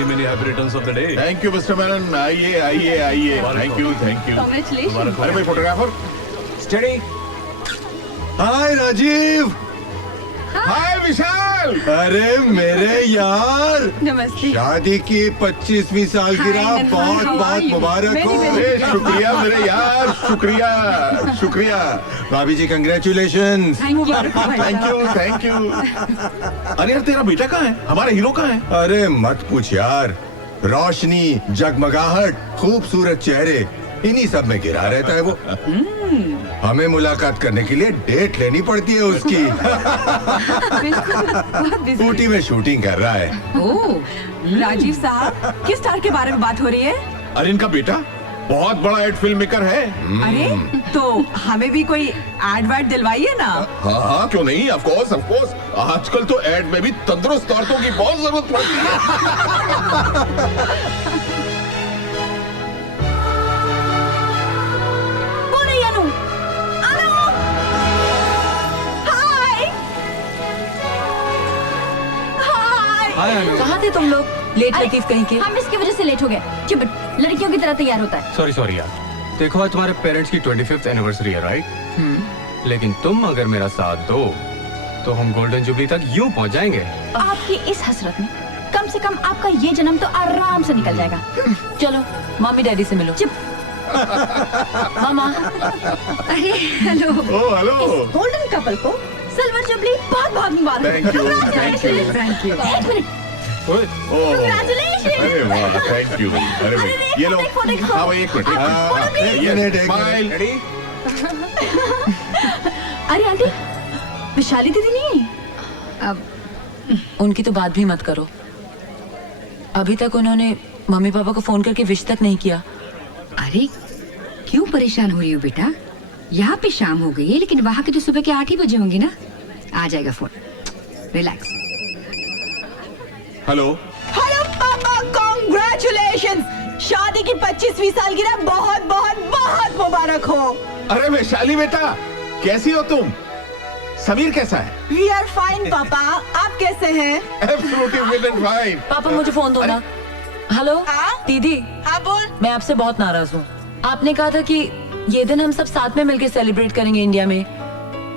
many happy returns of the day. Thank you mister Menon, आइए आइए आइए, thank you thank you. Congratulations. अरे भाई फोटोग्राफर, Steady. हाय राजीव। हाय विशाल। अरे मेरे यार, नमस्ते। शादी की 25वीं सालगिरह Hi, Nandini, बहुत how are बहुत you? मुबारक Very, हो। very ए, शुक्रिया मेरे यार, शुक्रिया शुक्रिया। भाभी जी congratulations. Thank you thank you. अरे यार तेरा बेटा कहाँ है, हमारा हीरो कहाँ है? अरे मत पूछ यार, रोशनी, जगमगाहट, खूबसूरत चेहरे, इन्हीं सब में गिरा रहता है वो। हमें मुलाकात करने के लिए डेट लेनी पड़ती है उसकी। ऊटी में शूटिंग कर रहा है। ओह, राजीव साहब, किस स्टार के बारे में बात हो रही है? अरे इनका बेटा बहुत बड़ा एड फिल्म मेकर है। अरे तो हमें भी कोई एड वाड दिलवाइए ना। हाँ हाँ क्यों नहीं, ऑफ कोर्स ऑफ कोर्स। आजकल तो एड में भी तंदुरुस्त औरतों की बहुत जरूरत पड़ती है। कौन है अनु? अनु! हाय! हाय! कहाँ थे तुम लोग? लेट लतीफ कहीं के। हम इसकी वजह से लेट हो गए। चिपट लड़कियों की तरह तैयार होता है। सॉरी यार। देखो आज तुम्हारे पेरेंट्स की 25th एनिवर्सरी है, राइट? लेकिन तुम अगर मेरा साथ दो तो हम गोल्डन जुबली तक यूं पहुंच जाएंगे। आपकी इस हसरत में कम से कम आपका ये जन्म तो आराम से निकल जाएगा। चलो मम्मी डैडी से मिलो। चिप मामा। अरे हेलो। ओ हेलो। गोल्डन कपल को सिल्वर जुबली बहुत बहुत मुबारक। Thank you thank you. Thank you. एक मिनट। Oh Congratulations! अरे वाह थैंक यू। अरे भाई ये लो। हाँ भाई एक मिनट। ये स्माइल। अरे आंटी, विशाली दीदी नहीं है? अब उनकी तो बात भी मत करो। अभी तक उन्होंने मम्मी पापा को फोन करके विश तक नहीं किया। अरे क्यों परेशान हो रही हो बेटा? यहाँ पे शाम हो गई है लेकिन वहाँ के तो सुबह के 8 ही बजे होंगे ना। आ जाएगा फोन, रिलैक्स। हेलो। हेलो पापा, कॉन्ग्रेचुलेशंस। शादी की 25वीं सालगिरह बहुत बहुत बहुत मुबारक हो। अरे वैशाली बेटा कैसी हो तुम? समीर कैसा है? वी आर फाइन पापा, आप कैसे हैं? Absolutely fit and fine. पापा मुझे फोन दो ना। हेलो हाँ? दीदी, हाँ बोल। मैं आपसे बहुत नाराज हूँ। आपने कहा था कि ये दिन हम सब साथ में मिलकर सेलिब्रेट करेंगे इंडिया में।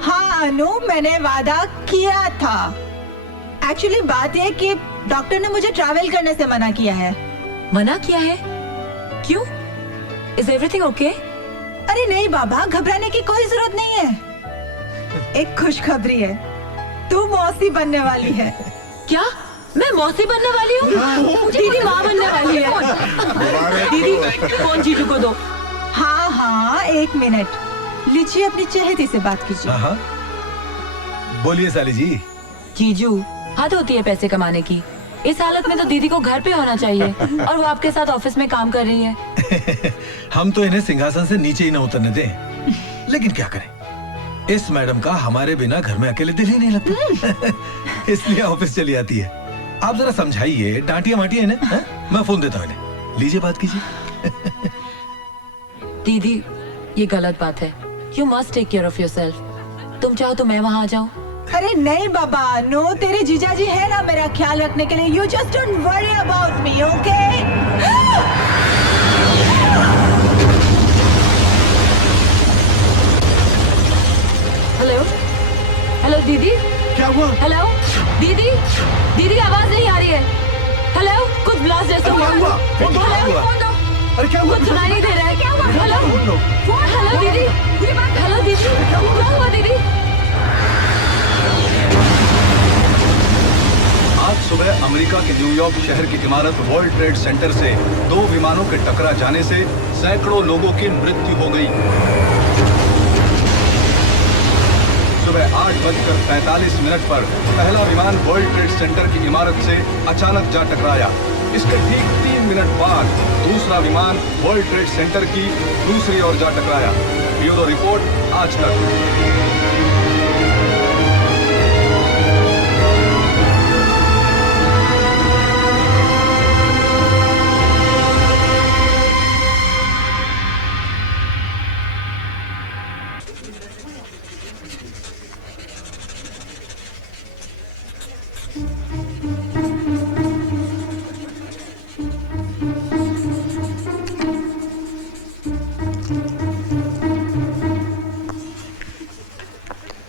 हाँ अनु, मैंने वादा किया था। एक्चुअली बात यह कि डॉक्टर ने मुझे ट्रैवल करने से मना किया है। मना किया है? क्यों? Is everything okay? अरे नहीं बाबा, घबराने की कोई जरूरत नहीं है। एक खुशखबरी है, तू मौसी बनने वाली है। क्या मैं मौसी बनने वाली हूँ? दीदी माँ बनने वाली है। दीदी फोन जीजू को दो। हाँ हाँ एक मिनट, लीजिए अपनी चहेती से बात कीजिए। हाँ बोलिए साली जी। जीजू, हद होती है पैसे कमाने की। इस हालत में तो दीदी को घर पे होना चाहिए और वो आपके साथ ऑफिस में काम कर रही है। हम तो इन्हें सिंहासन से नीचे ही न उतरने दें, लेकिन क्या करें, इस मैडम का हमारे बिना घर में अकेले दिल ही नहीं लगता। इसलिए ऑफिस चली आती है। आप जरा समझाइए, डांटिए माटिए इन्हें। हाँ? मैं फोन देता हूँ इन्हें, लीजिए बात कीजिए। दीदी ये गलत बात है। You must take care of yourself. तुम चाहो तो मैं वहाँ आ जाऊँ। अरे नहीं बाबा, नो, तेरे जीजाजी है ना मेरा ख्याल रखने के लिए। You just don't worry about me, okay? Hello hello दीदी। क्या हुआ? हेलो दीदी, दीदी आवाज नहीं आ रही है। हेलो कुछ ब्लास्ट जैसा क्या हुआ? फोन दो, क्या हेलो हुआ? फोन दो। अरे क्या हुआ? कुछ सुनाई नहीं दे रहा है। क्या हुआ? Hello phone phone. हेलो दीदी, हेलो दीदी, क्या हुआ दीदी? आज सुबह अमेरिका के न्यूयॉर्क शहर की इमारत वर्ल्ड ट्रेड सेंटर से 2 विमानों के टकरा जाने से सैकड़ों लोगों की मृत्यु हो गई। सुबह 8:45 पर पहला विमान वर्ल्ड ट्रेड सेंटर की इमारत से अचानक जा टकराया। इसके ठीक 3 मिनट बाद दूसरा विमान वर्ल्ड ट्रेड सेंटर की दूसरी ओर जा टकराया। ब्यूरो रिपोर्ट आज तक।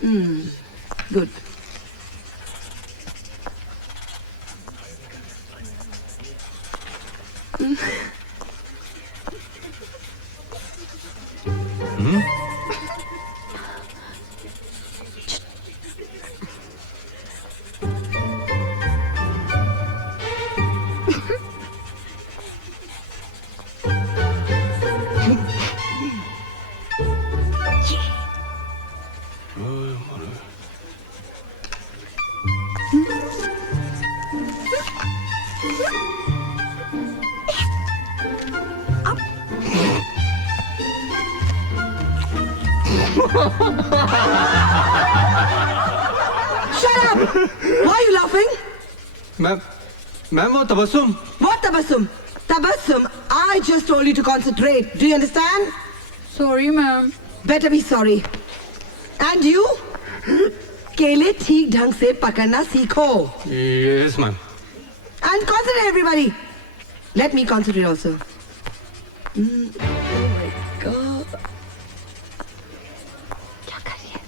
Good. Shut up! Why are you laughing? Ma'am वो Tabassum What tabassum? Tabassum, I just told you to concentrate. Do you understand? Sorry, ma'am. Better be sorry. And you? केले ठीक ढंग से पकड़ना सीखो. Yes ma'am And concentrate, everybody. Let me concentrate also. Oh my God. क्या कर रही है?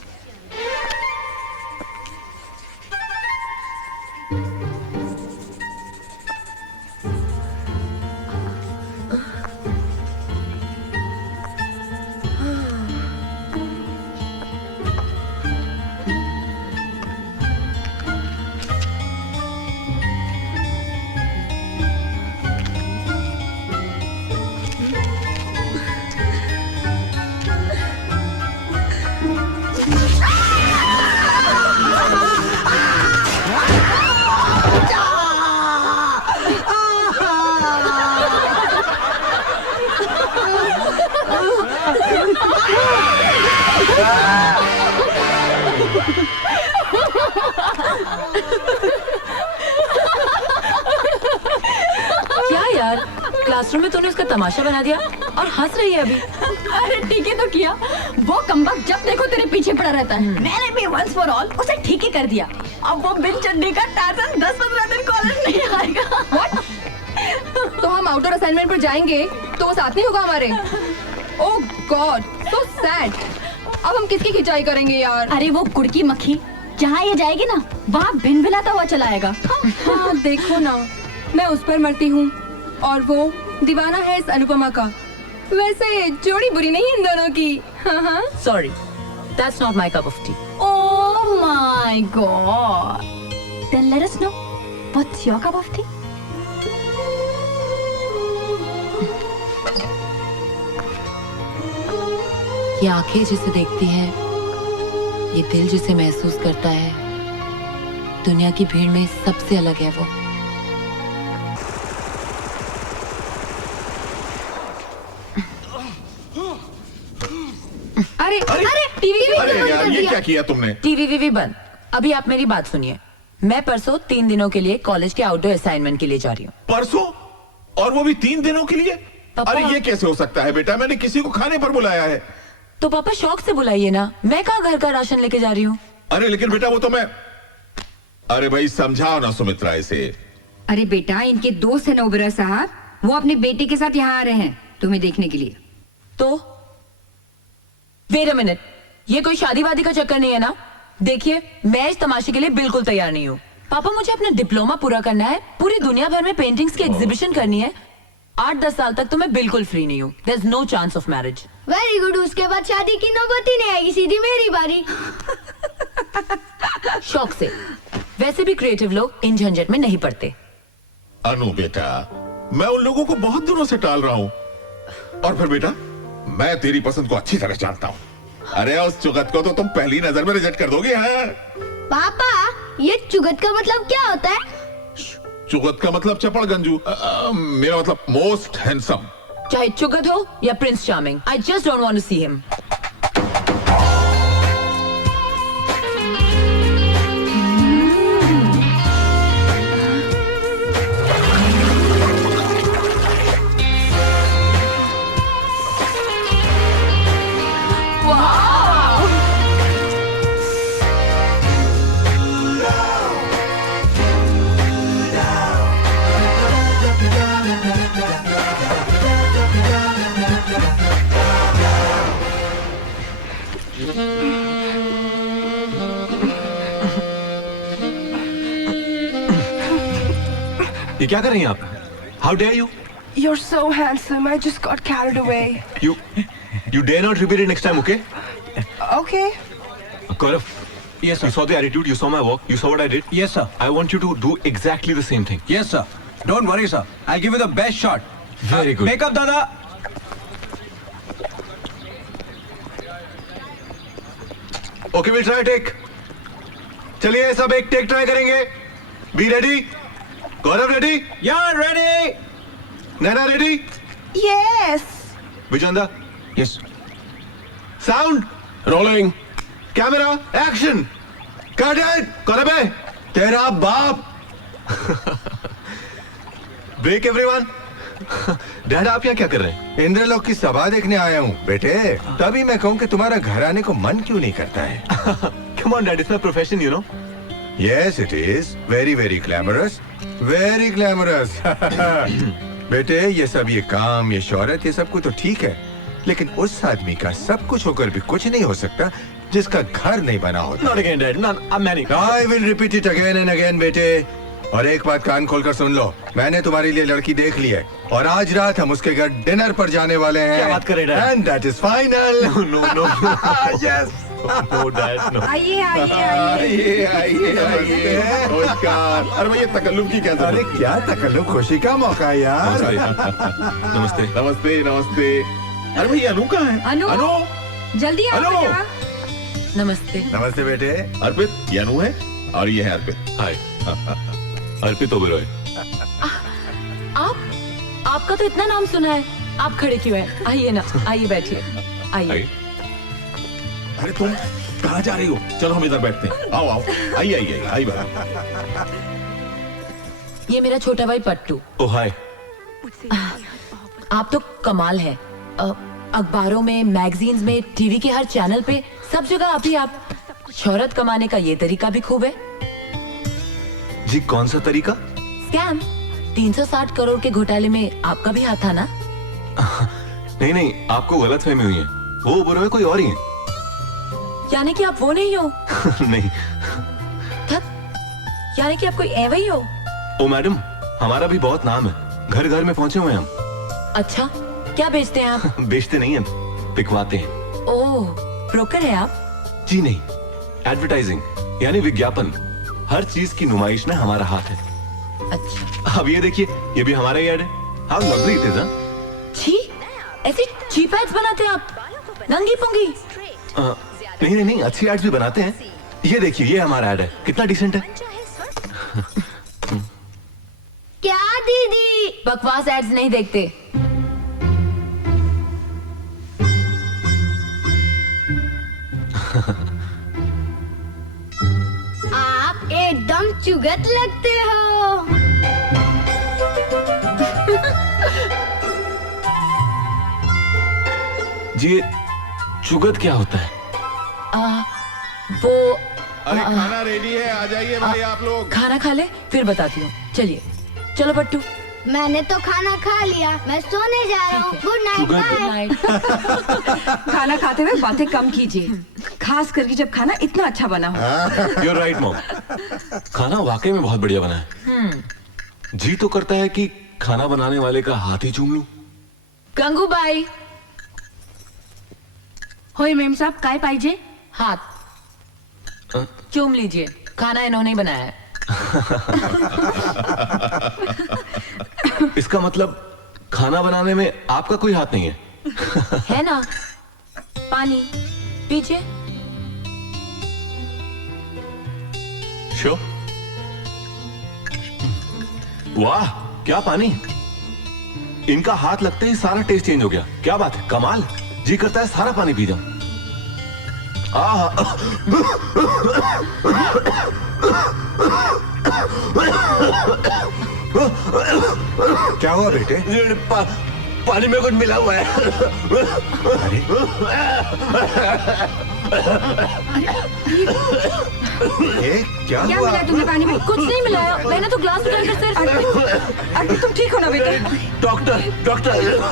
क्या यार, क्लासरूम में तूने उसका तमाशा बना दिया और हंस रही है अभी। अरे ठीक ही तो किया। वो कमबख्त जब देखो तेरे पीछे पड़ा रहता है। मैंने भी वंस फॉर ऑल उसे ठीक ही कर दिया। अब वो बिन चड्डी का टार्जन 10-15 दिन कॉलेज नहीं आएगा। तो हम आउटडोर असाइनमेंट पर जाएंगे तो वो साथ नहीं होगा हमारे। ओह गॉड, सो सैड। अब हम किसकी खिंचाई करेंगे यार? अरे वो कुड़की मक्खी जहाँ ये जाएगी ना, वहाँ भिन भिलाता हुआ चला आएगा। हाँ देखो ना, मैं उस पर मरती हूँ और वो दीवाना है इस अनुपमा का। वैसे जोड़ी बुरी नहीं इन दोनों की। हाँ। Sorry, that's not my cup of T. Oh my god. Then let us know what's your cup of tea? ये आंखें जिसे देखती हैं, ये दिल जिसे महसूस करता है, दुनिया की भीड़ में सबसे अलग है वो। अरे टीवी अरे यार ये क्या किया तुमने? टीवी बंद। अभी आप मेरी बात सुनिए। मैं परसों 3 दिनों के लिए कॉलेज के आउटडोर असाइनमेंट के लिए जा रही हूँ। परसों? और वो भी 3 दिनों के लिए? पापा। अरे ये कैसे हो सकता है बेटा? मैंने किसी को खाने पर बुलाया है। तो पापा शौक से बुलाइए ना, मैं कहाँ घर का राशन लेके जा रही हूँ। अरे लेकिन बेटा वो तो मैं, अरे भाई समझाओ ना सुमित्रा इसे। अरे बेटा, इनके दोस्त है नौबरा साहब, वो अपने बेटे के साथ यहाँ आ रहे हैं तुम्हें देखने के लिए। तो वेट अ मिनट, ये कोई शादी वादी का चक्कर नहीं है ना? देखिए, मैं इस तमाशे के लिए बिल्कुल तैयार नहीं हूँ। पापा मुझे अपना डिप्लोमा पूरा करना है, पूरी दुनिया भर में पेंटिंग्स की एग्जीबिशन करनी है। 8-10 साल तक तो मैं बिल्कुल फ्री नहीं हूँ। There is no chance of marriage. Very good. उसके बाद शादी की नौबत ही नहीं आएगी, सीधी मेरी बारी। शौक से। वैसे भी क्रिएटिव लोग इन झंझट में नहीं पड़ते। अनु बेटा, मैं उन लोगों को बहुत दिनों से टाल रहा हूँ। और फिर बेटा, मैं तेरी पसंद को अच्छी तरह जानता हूँ। अरे उस चुगत को तो तुम पहली नजर में रिजेक्ट कर दोगे। हाँ? पापा, ये चुगत का मतलब क्या होता है? चुगत का मतलब चपड़ गंजू। मेरा मतलब मोस्ट हैंडसम। चाहे चुगत हो या prince charming, I just don't want to see him. ये क्या कर रही हैं आप? How dare you? You're so handsome. I just got carried away. You dare not repeat it next time, okay? Okay. Gaurav, Yes, you sir. saw the attitude, you saw my work, you saw what I did. Yes, sir. I want you to do exactly the same thing. Yes, sir. Don't worry, sir. I'll give you the best shot. Very good. Make up, Dada. Okay will try take. चलिए सब एक take try करेंगे। Be ready? Gaurav ready? You're ready. Naina ready? Yes. विजंदा? Yes. Sound rolling, camera action, cut it. Gaurav है तेरा बाप। Break everyone. Dad, आप यहाँ क्या कर रहे हैं? इंद्रलोक की सभा देखने आया हूँ बेटे। तभी मैं कहूँ कि तुम्हारा घर आने को मन क्यों नहीं करता है? Come on, Dad, it's my profession, you know. Yes, it is very very glamorous, very glamorous. बेटे ये सब, ये काम, ये शोहरत, ये सब कुछ तो ठीक है, लेकिन उस आदमी का सब कुछ होकर भी कुछ नहीं हो सकता जिसका घर नहीं बना होता। Not again, Dad. No, I'm married. I will repeat it again and again बेटे। और एक बात कान खोलकर सुन लो, मैंने तुम्हारे लिए लड़की देख ली है और आज रात हम उसके घर डिनर पर जाने वाले हैं। क्या बात कर रहे हैं, Dad? And that is final. No. Yes. No, Dad, no. आइए आइए आइए। नमस्कार। अरे भैया तकल्लुफ की क्या अरे जरूरत? क्या तकल्लुफ, खुशी का मौका है यार। नमस्ते। नमस्ते नमस्ते। अरे भैया अनु कहाँ है? अनु। जल्दी आओ अनु। बेटा। नमस्ते। नमस्ते बेटे। अर्पित, ये अनु है और ये है अर्पित। हाय। अर्पित ओबेरॉय। आपका तो इतना नाम सुना है, आप खड़े क्यों हैं? आइए ना, आइए बैठिए, आइए। अरे तुम कहाँ जा रही हो? चलो हम इधर बैठते हैं। आओ आओ, आइए बाबा। ये मेरा छोटा भाई पट्टू। ओ हाय। आप तो कमाल है। अखबारों में, मैगजीन्स में, टीवी के हर चैनल पे, सब जगह आप शोहरत कमाने का ये तरीका भी खूब है। जी कौन सा तरीका? स्कैम। 360 करोड़ के घोटाले में आपका भी हाथ था ना? नहीं, आपको गलतफहमी हुई है। वो ओबेरॉय कोई और ही है। यानी कि आप वो नहीं हो? नहीं। यानी कि आप कोई ऐवा ही हो? ओ मैडम, हमारा भी बहुत नाम है, घर घर में पहुंचे हुए हैं हम। अच्छा, क्या बेचते हैं आप? बेचते नहीं हैं, बिकवाते हैं। ओह, ब्रोकर है आप? जी नहीं, एडवर्टाइजिंग यानी विज्ञापन, हर चीज की नुमाइश में हमारा हाथ है। अच्छा। अब ये देखिए, ये भी हमारा ही ऐड है। How lovely it is. छी, ऐसे चीप एड्स बनाते हैं आप, नंगी पुंगी। नहीं, अच्छी एड्स भी बनाते हैं। ये देखिए, ये हमारा ऐड है, कितना डिसेंट है। क्या दीदी? बकवास एड्स नहीं देखते। आप एकदम चुगत लगते हो। जी, ये चुगत क्या होता है? वो अरे खाना रेडी है, आ जाइए भाई आप लोग। खाना खा ले, फिर बताती हूँ। चलिए, चलो पट्टू। मैंने तो खाना खा लिया, मैं सोने जा रहा हूँ। Good night. बाय। खाना खाते हुए बातें कम कीजिए, खास करके जब खाना इतना अच्छा बना हो। You're right, mom. खाना वाकई में बहुत बढ़िया बना है। जी तो करता है कि खाना बनाने वाले का हाथ ही चूम लूं। गंगूबाई। होय मेम साहब, काय पाहिजे? हाथ चूम लीजिए, खाना इन्होंने ही बनाया है। इसका मतलब खाना बनाने में आपका कोई हाथ नहीं है? है ना? पानी पीछे। शो। वाह, क्या पानी! इनका हाथ लगते ही सारा टेस्ट चेंज हो गया। क्या बात है, कमाल। जी करता है सारा पानी पी जाऊं। क्या हुआ बेटे? पानी में कुछ मिला हुआ है। अरे क्या क्या हुआ? मिला तुम्हें पानी में? कुछ नहीं मिलाया, मैंने तो ग्लास उठाकर सिर्फ। अर्पित, तुम ठीक हो ना बेटे? डॉक्टर।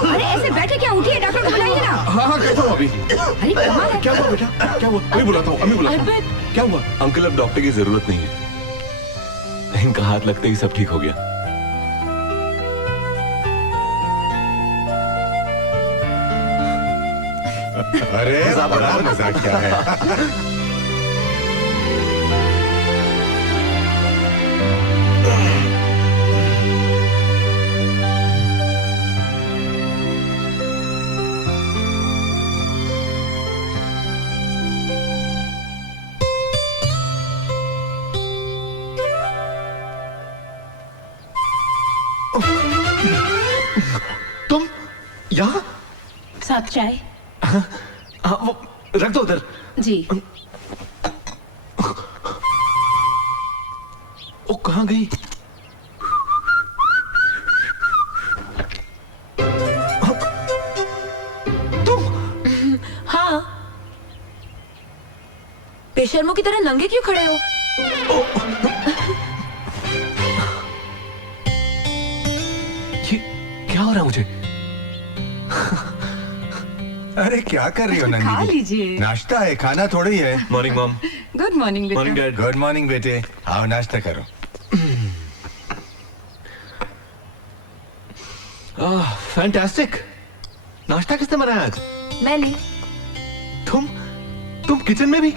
अरे ऐसे बैठे क्या, उठिए, डॉक्टर को बुलाइए ना। हाँ कहता हूँ अभी। अरे कमाल है। क्या हुआ बेटा? क्या हुआ? अभी बुलाता हूँ, अभी बुलाता हूँ। अर्पित। क्या हुआ? अंकल, अब डॉक्टर की जरूरत नहीं है। इनका हाथ लगते ही सब ठीक हो गया। अरे बड़ा मजाक क्या है। तुम यहाँ? साथ चाय। हाँ, वो रख दो उधर। जी। वो कहाँ गई? तुम? हाँ। बेशर्मों की तरह नंगे क्यों खड़े हो? ये क्या हो रहा है मुझे? अरे क्या कर रही हो नंदी? खा लीजिए। नाश्ता है, खाना थोड़ी है। Morning mom. Good morning morning dad. Good morning बेटे, आओ नाश्ता करो। फैंटास्टिक। नाश्ता किसने बनाया आज? मैंने। तुम किचन में भी?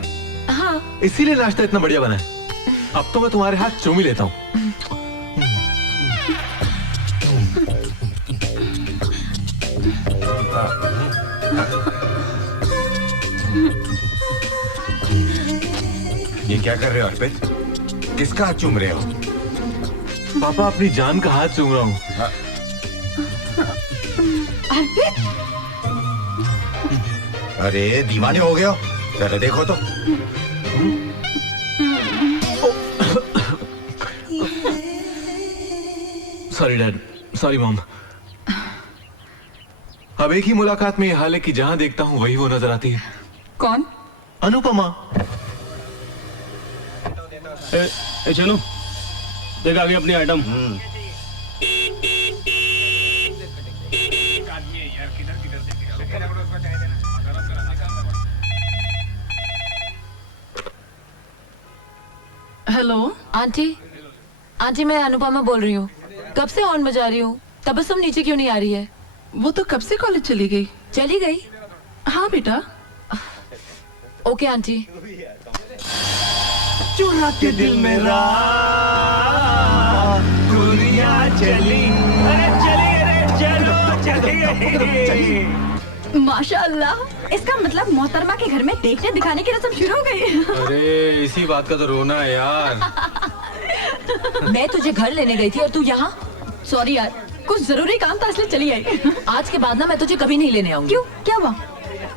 हाँ। इसीलिए नाश्ता इतना बढ़िया बना है। अब तो मैं तुम्हारे हाथ चूम ही लेता हूँ। ये क्या कर रहे हो अर्पित? किसका हाथ चूम रहे हो? पापा अपनी जान का हाथ चूम रहा हूँ। अरे दीवाने हो गए हो? जरा देखो तो। Sorry dad, sorry mom. अब एक ही मुलाकात में ये हाल है कि जहां देखता हूँ वही वो नजर आती है। कौन? अनुपमा। चलो देख आ गई अपनी आइटम। हेलो आंटी, आंटी मैं अनुपमा बोल रही हूँ। कब से हॉर्न बजा रही हूँ, तबस्सुम नीचे क्यों नहीं आ रही है? वो तो कब से कॉलेज चली गई। चली गई? हाँ बेटा। Okay aunty. चुरा के दिल मेरा दुनिया चली, चली। माशाअल्लाह, इसका मतलब मोहतरमा के घर में देखने दिखाने की रस्म शुरू हो गई। अरे इसी बात का तो रोना है यार। मैं तुझे घर लेने गई थी और तू यहाँ? सॉरी यार, कुछ जरूरी काम था इसलिए चली आई। आज के बाद ना मैं तुझे कभी नहीं लेने आऊंगी। क्यों, क्या हुआ?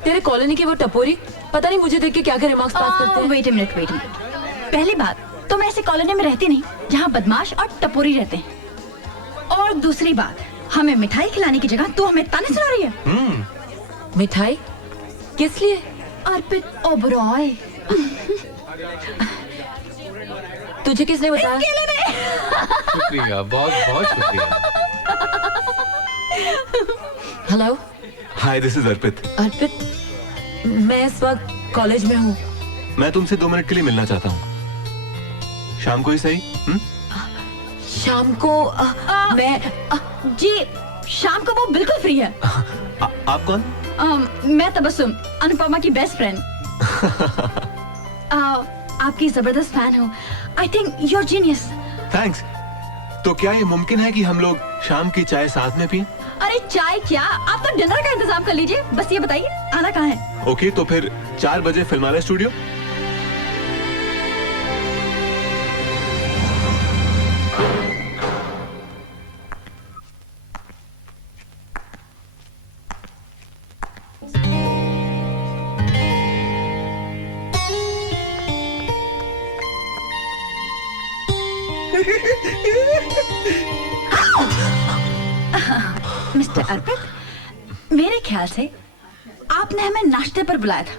तेरे कॉलोनी की वो टपोरी पता नहीं मुझे देख के क्या क्या रिमार्क्स पास करते हैं। Wait a minute. पहली बात तो मैं ऐसी कॉलोनी में रहती नहीं जहाँ बदमाश और टपोरी रहते हैं। और दूसरी बात, हमें मिठाई खिलाने की जगह तू हमें ताने सुना रही है। मिठाई? किस लिए? अर्पित ओबरॉय। तुझे किसने बताया? शुक्रिया, बहुत बहुत शुक्रिया। हेलो। हाय, दिस इज अर्पित। अर्पित, मैं इस वक्त कॉलेज में हूँ। मैं तुमसे 2 मिनट के लिए मिलना चाहता हूँ। शाम को ही सही? शाम को मैं जी शाम को वो बिल्कुल फ्री है। आप कौन? मैं तबस्सुम, अनुपमा की बेस्ट फ्रेंड। आपकी जबरदस्त फैन हूँ। I think you are genius. Thanks. तो क्या ये मुमकिन है कि हम लोग शाम की चाय साथ में पिएं? अरे चाय क्या, आप तो डिनर का इंतजाम कर लीजिए। बस ये बताइए आना कहाँ है? ओके, तो फिर 4 बजे फिल्मालय स्टूडियो। मिस्टर अर्पित, मेरे ख्याल से आपने हमें नाश्ते पर बुलाया था,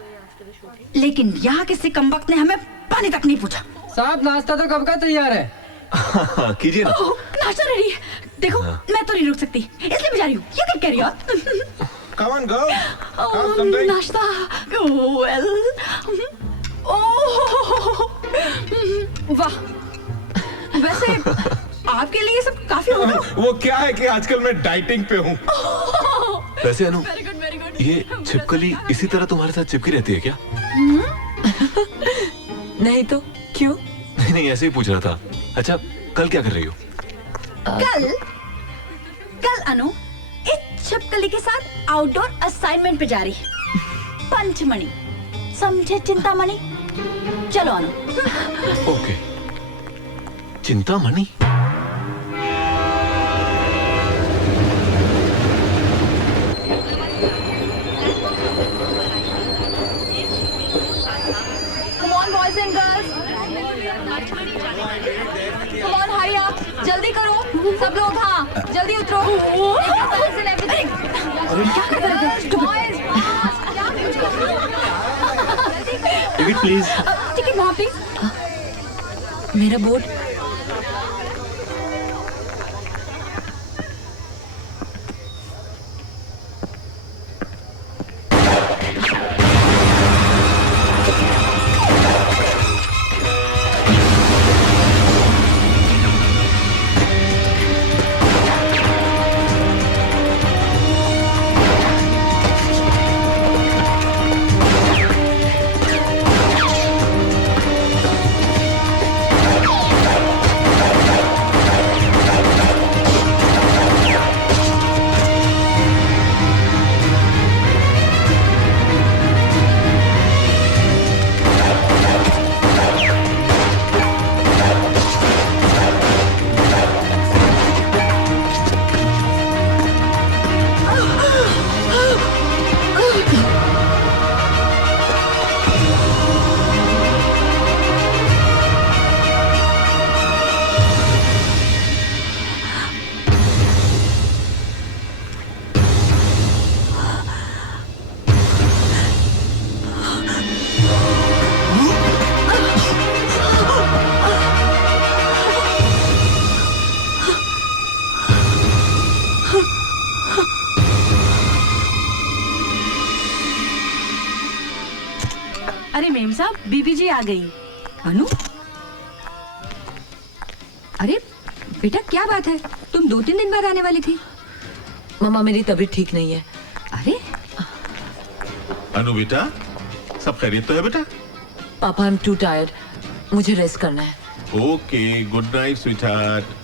लेकिन यहाँ किसी कमबख्त ने हमें पानी तक नहीं पूछा। साहब नाश्ता तो कब का तैयार है? कीजिए ना। नाश्ता रेडी है। देखो मैं तो नहीं रुक सकती, इसलिए मैं जा रही हूँ। You can carry on. Come on, girl. नाश्ता वेल। वाह, वैसे आपके लिए ये सब काफी होगा। वो क्या है कि आजकल मैं डाइटिंग पे हूँ। वैसे अनु, वेरी गुड वेरी गुड। ये छिपकली इसी तरह तुम्हारे साथ चिपकी रहती है क्या? नहीं तो क्यों? नहीं नहीं, ऐसे ही पूछ रहा था। अच्छा, कल क्या कर रही हो? कल कल अनु इस छिपकली के साथ आउटडोर असाइनमेंट पे जा रही है। पंचमणि, समझे चिंतामणि? चलो Anu. Okay. Chintamani? Come on, boys and girls. Come on, hurry up. जल्दी करो सब लोग। हाँ, जल्दी उतरो। Exercise and everything. क्या कर रहे थे? Boys, ticket please. टिकट वहाँ प्लीज। मेरा बोर्ड। अरे मेम साहब, बीबी जी आ गई। अनु, अरे बेटा क्या बात है? तुम 2-3 दिन बाद आने वाली थी। मामा मेरी तबीयत ठीक नहीं है। अरे अनु बेटा, सब खैरियत तो है बेटा? पापा आई एम टू टायर्ड, मुझे रेस्ट करना है। Okay, good night sweetheart.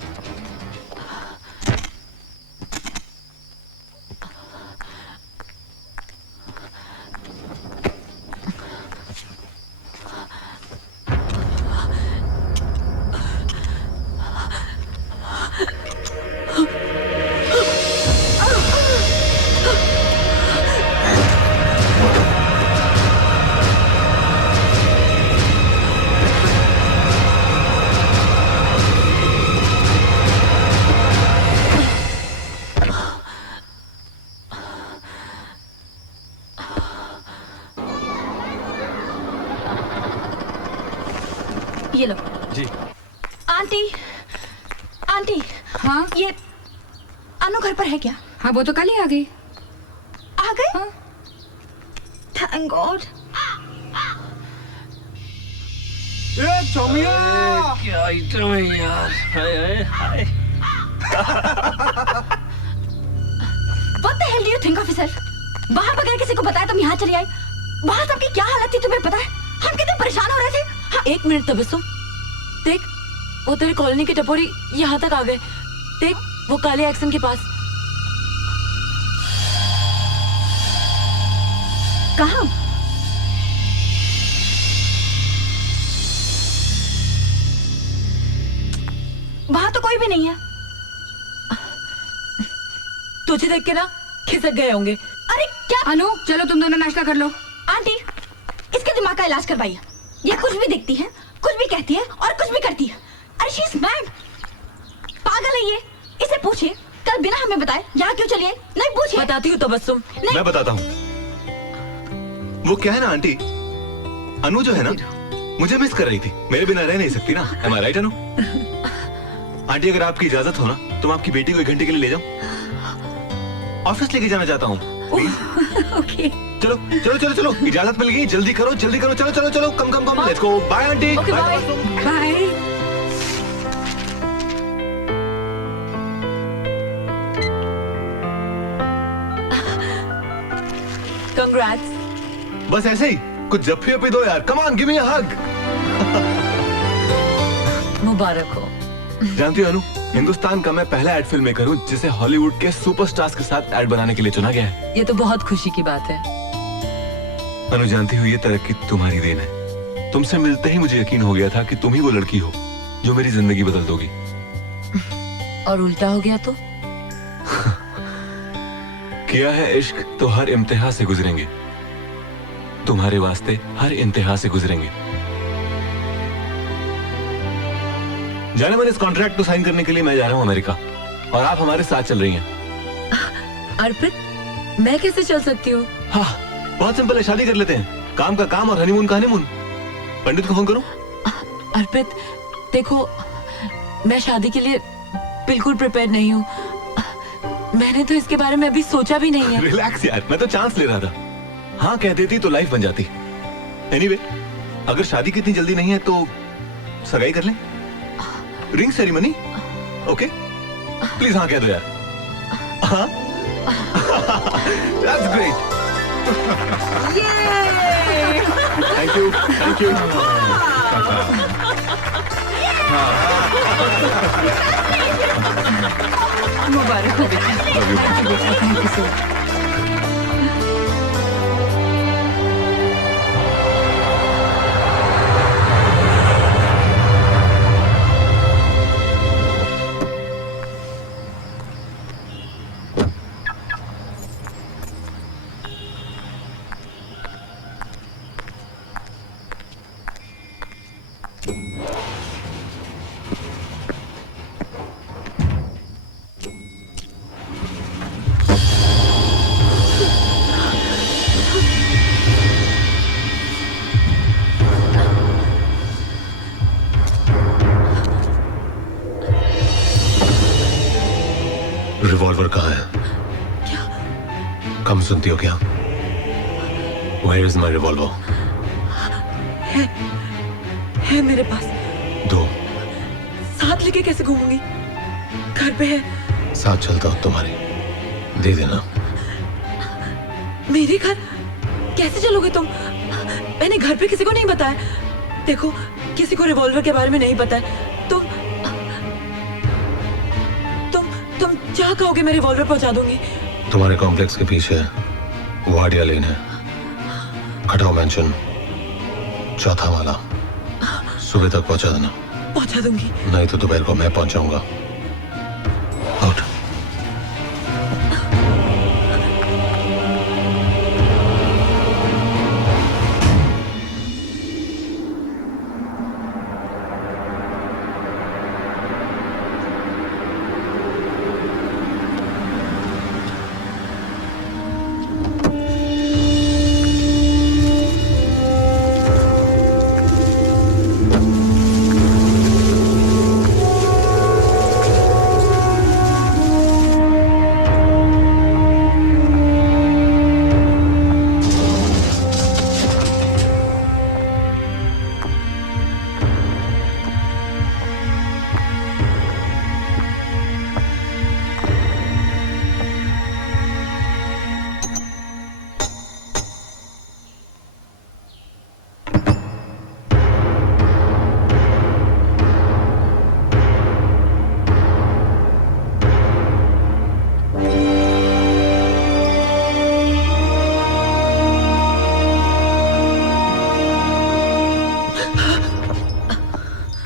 ये लो। जी। Aunty, aunty. हाँ, ये अनु घर पर है क्या? हाँ वो तो कल ही आ गई। आ गए? हाँ। Thank God. क्या आइटम है यार। हाय हाय हाय। What the hell do you think of yourself? बाहर बगैर किसी को बताया तुम यहाँ चली आई। वहाँ सबकी क्या हालत थी तुम्हें पता है? हम कितने परेशान हो रहे थे। हाँ। एक मिनट तबस्सुम, देख वो तेरे कॉलोनी की टपोरी यहाँ तक आ गए। देख वो काले एक्शन के पास। कहाँ? वहाँ तो कोई भी नहीं है। तुझे देख के ना खिसक गए होंगे। अरे क्या? अनु चलो तुम दोनों नाश्ता कर लो। आंटी, इसके दिमाग का इलाज करवाइए। ये कुछ भी दिखती है, कुछ भी कहती है और कुछ भी करती है। अरे शी इज मैड, पागल है ये। इसे पूछिए कल बिना हमें बताए यहाँ क्यों चली आई। नहीं पूछिए। बताती हूँ तबस्सुम। मैं बताता हूँ। वो क्या है ना आंटी, अनु जो है ना मुझे मिस कर रही थी। मेरे बिना रह नहीं सकती ना। Am I right Anu? Aunty अगर आपकी इजाजत हो ना तो मैं आपकी बेटी को 1 घंटे के लिए ले जाऊं। ऑफिस लेके जाना चाहता हूँ। ओके। चलो चलो चलो चलो, इजाजत मिल गई। जल्दी करो जल्दी करो। चलो चलो चलो, come come come. Let's go. Bye aunty. Bye. Congrats. बस ऐसे ही कुछ जफ्फी अपी दो यार, कम ऑन गिव मी अ हग। मुबारक हो। जानती हो अनु, हिंदुस्तान का मैं पहला एड फिल्म मेकर हूँ जिसे हॉलीवुड के सुपरस्टार्स के साथ एड बनाने के लिए चुना गया है। ये तो बहुत खुशी की बात है। अनु जानती हो, ये तरक्की तुम्हारी देन है। तुमसे मिलते ही मुझे यकीन हो गया था कि तुम ही वो लड़की हो जो मेरी जिंदगी बदल दोगी। और उल्टा हो गया तो? किया है इश्क तो हर इम्तिहा से गुजरेंगे, तुम्हारे वास्ते हर इंतहा से गुजरेंगे। जाने मन, इस कॉन्ट्रैक्ट को साइन करने के लिए मैं जा रहा हूँ अमेरिका और आप हमारे साथ चल रही हैं। अर्पित, मैं कैसे चल सकती हूँ? हाँ, बहुत सिंपल है, शादी कर लेते हैं। काम का काम और हनीमून का हनीमून। पंडित को फोन करूं? अर्पित देखो, मैं शादी के लिए बिल्कुल प्रिपेयर नहीं हूँ। मैंने तो इसके बारे में अभी सोचा भी नहीं है। रिलैक्स यार, मैं तो चांस ले रहा था। हाँ कह देती तो लाइफ बन जाती। एनीवे, अगर शादी की इतनी जल्दी नहीं है तो सगाई कर लें। Ring ceremony, okay? प्लीज हाँ कह दो यार। हाँ? That's great. Thank you, thank you. मुबारक हो बेटा। Thank you so much. Revolver कहाँ है? कम सुनती हो क्या? Where is my revolver? है मेरे पास। दो। साथ लेके कैसे घूमूंगी? घर पे है। साथ चलता हूँ तुम्हारी, दे देना। मेरे घर कैसे चलोगे तुम? मैंने घर पे किसी को नहीं बताया। देखो, किसी को रिवॉल्वर के बारे में नहीं पता है। तुम क्या कहोगे, मैं रिवॉल्वर पहुंचा दूंगी। तुम्हारे कॉम्प्लेक्स के पीछे वाडिया लेन है, खटाव मैंशन, चौथा वाला। सुबह तक पहुंचा देना। पहुंचा दूंगी। नहीं तो दोपहर को मैं पहुंचाऊंगा। आउट।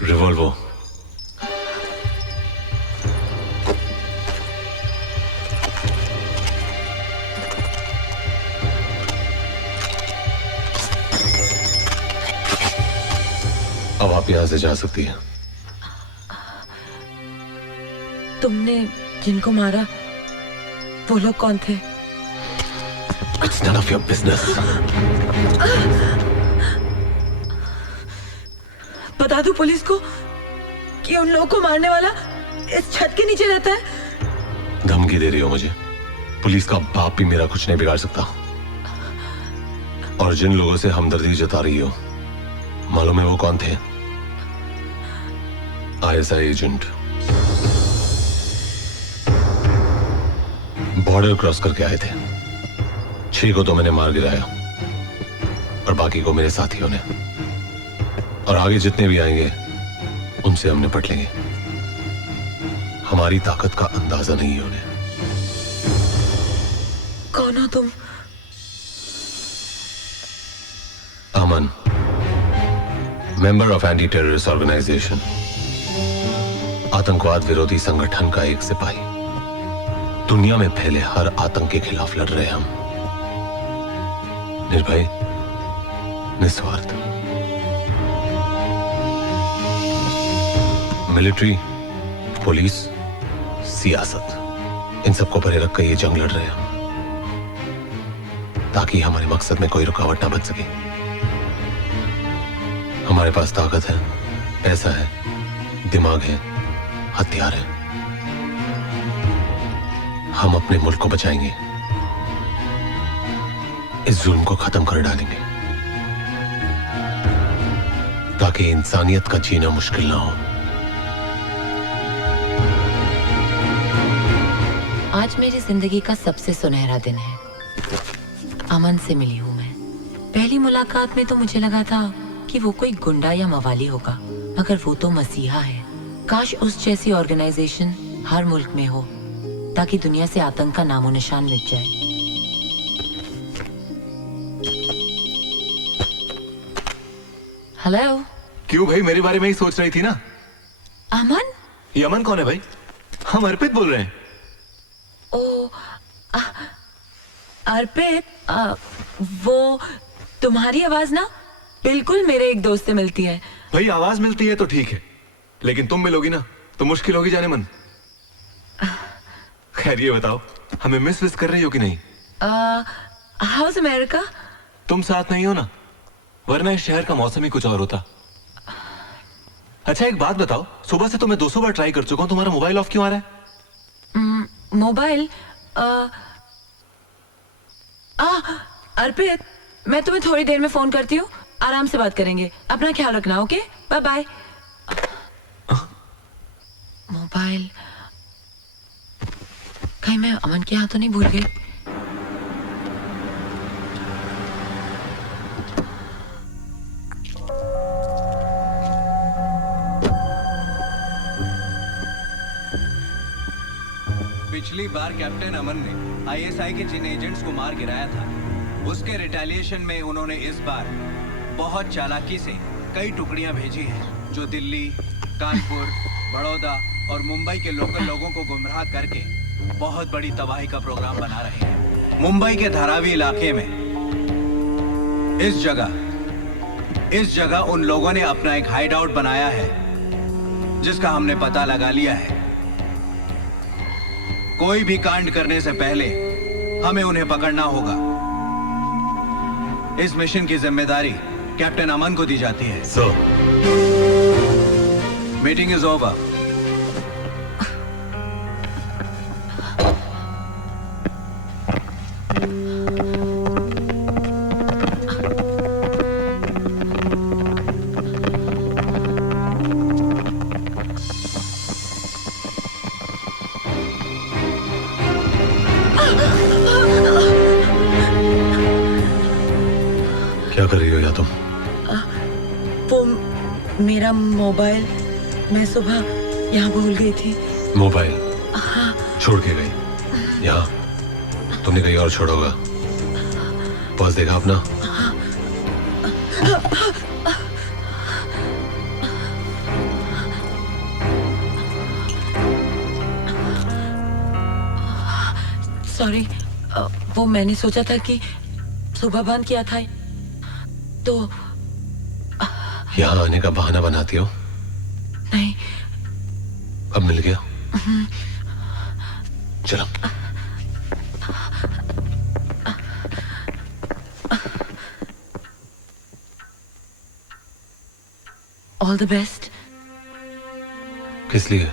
रिवॉल्वर। अब आप यहां से जा सकती हैं। तुमने जिनको मारा वो लोग कौन थे? It's none of your business. बता दूं पुलिस को कि उन लोगों को मारने वाला इस छत के नीचे रहता है? धमकी दे रही हो मुझे? पुलिस का बाप भी मेरा कुछ नहीं बिगाड़ सकता। और जिन लोगों से हमदर्दी जता रही हो, मालूम है वो कौन थे? ISI agent. बॉर्डर क्रॉस करके आए थे। 6 को तो मैंने मार गिराया। और बाकी को मेरे साथियों ने, और आगे जितने भी आएंगे उनसे हम निपट लेंगे। हमारी ताकत का अंदाजा नहीं है उन्हें। कौन हो तुम? Aman, member of anti terrorist organization, आतंकवाद विरोधी संगठन का एक सिपाही। दुनिया में फैले हर आतंक के खिलाफ लड़ रहे हम, निर्भय, निस्वार्थ। मिलिट्री, पुलिस, सियासत, इन सबको परे रखकर ये जंग लड़ रहे हैं हम, ताकि हमारे मकसद में कोई रुकावट ना बन सके। हमारे पास ताकत है, पैसा है, दिमाग है, हथियार है। हम अपने मुल्क को बचाएंगे, इस जुल्म को खत्म कर डालेंगे, ताकि इंसानियत का जीना मुश्किल ना हो। आज मेरी जिंदगी का सबसे सुनहरा दिन है। अमन से मिली हूँ मैं। पहली मुलाकात में तो मुझे लगा था कि वो कोई गुंडा या मवाली होगा, मगर वो तो मसीहा है। काश उस जैसी ऑर्गेनाइजेशन हर मुल्क में हो, ताकि दुनिया से आतंक का नामो निशान मिट जाए। हेलो। क्यों भाई, मेरे बारे में ही सोच रही थी ना? अमन? ये अमन कौन है भाई? हम अर्पित बोल रहे हैं। ओ, अर्पित, वो तुम्हारी आवाज ना बिल्कुल मेरे एक दोस्त से मिलती है। भाई आवाज मिलती है तो ठीक है, लेकिन तुम मिलोगी ना तो मुश्किल होगी जाने मन। खैर ये बताओ, हमें मिस विस कर रही हो कि नहीं? House America? तुम साथ नहीं हो ना, वरना इस शहर का मौसम ही कुछ और होता। अच्छा एक बात बताओ, सुबह से तो मैं 200 बार ट्राई कर चुका हूं, तुम्हारा मोबाइल ऑफ क्यों आ रहा है? मोबाइल? अर्पित, मैं तुम्हें थोड़ी देर में फोन करती हूँ, आराम से बात करेंगे। अपना ख्याल रखना, ओके? Bye bye. मोबाइल कहीं मैं अमन के हाथ तो नहीं भूल गई? पिछली बार कैप्टन अमन ने आईएसआई के जिन एजेंट्स को मार गिराया था, उसके रिटेलिएशन में उन्होंने इस बार बहुत चालाकी से कई टुकड़ियां भेजी हैं, जो दिल्ली, कानपुर, बड़ौदा और मुंबई के लोकल लोगों को गुमराह करके बहुत बड़ी तबाही का प्रोग्राम बना रहे हैं। मुंबई के धारावी इलाके में इस जगह उन लोगों ने अपना एक हाइड आउट बनाया है, जिसका हमने पता लगा लिया है। कोई भी कांड करने से पहले हमें उन्हें पकड़ना होगा। इस मिशन की जिम्मेदारी कैप्टन अमन को दी जाती है। Meeting is over. क्या कर रही हो या तुम? वो मेरा मोबाइल मैं सुबह यहाँ भूल गई थी। मोबाइल? हाँ। छोड़ के गई यहाँ? तुमने कहीं और छोड़ोगा? पर्स देखा अपना? सॉरी, वो मैंने सोचा था कि सुबह बंद किया था, तो यहाँ आने का बहाना बनाती हो? नहीं। अब मिल गया? चलो। All the best. किस लिए?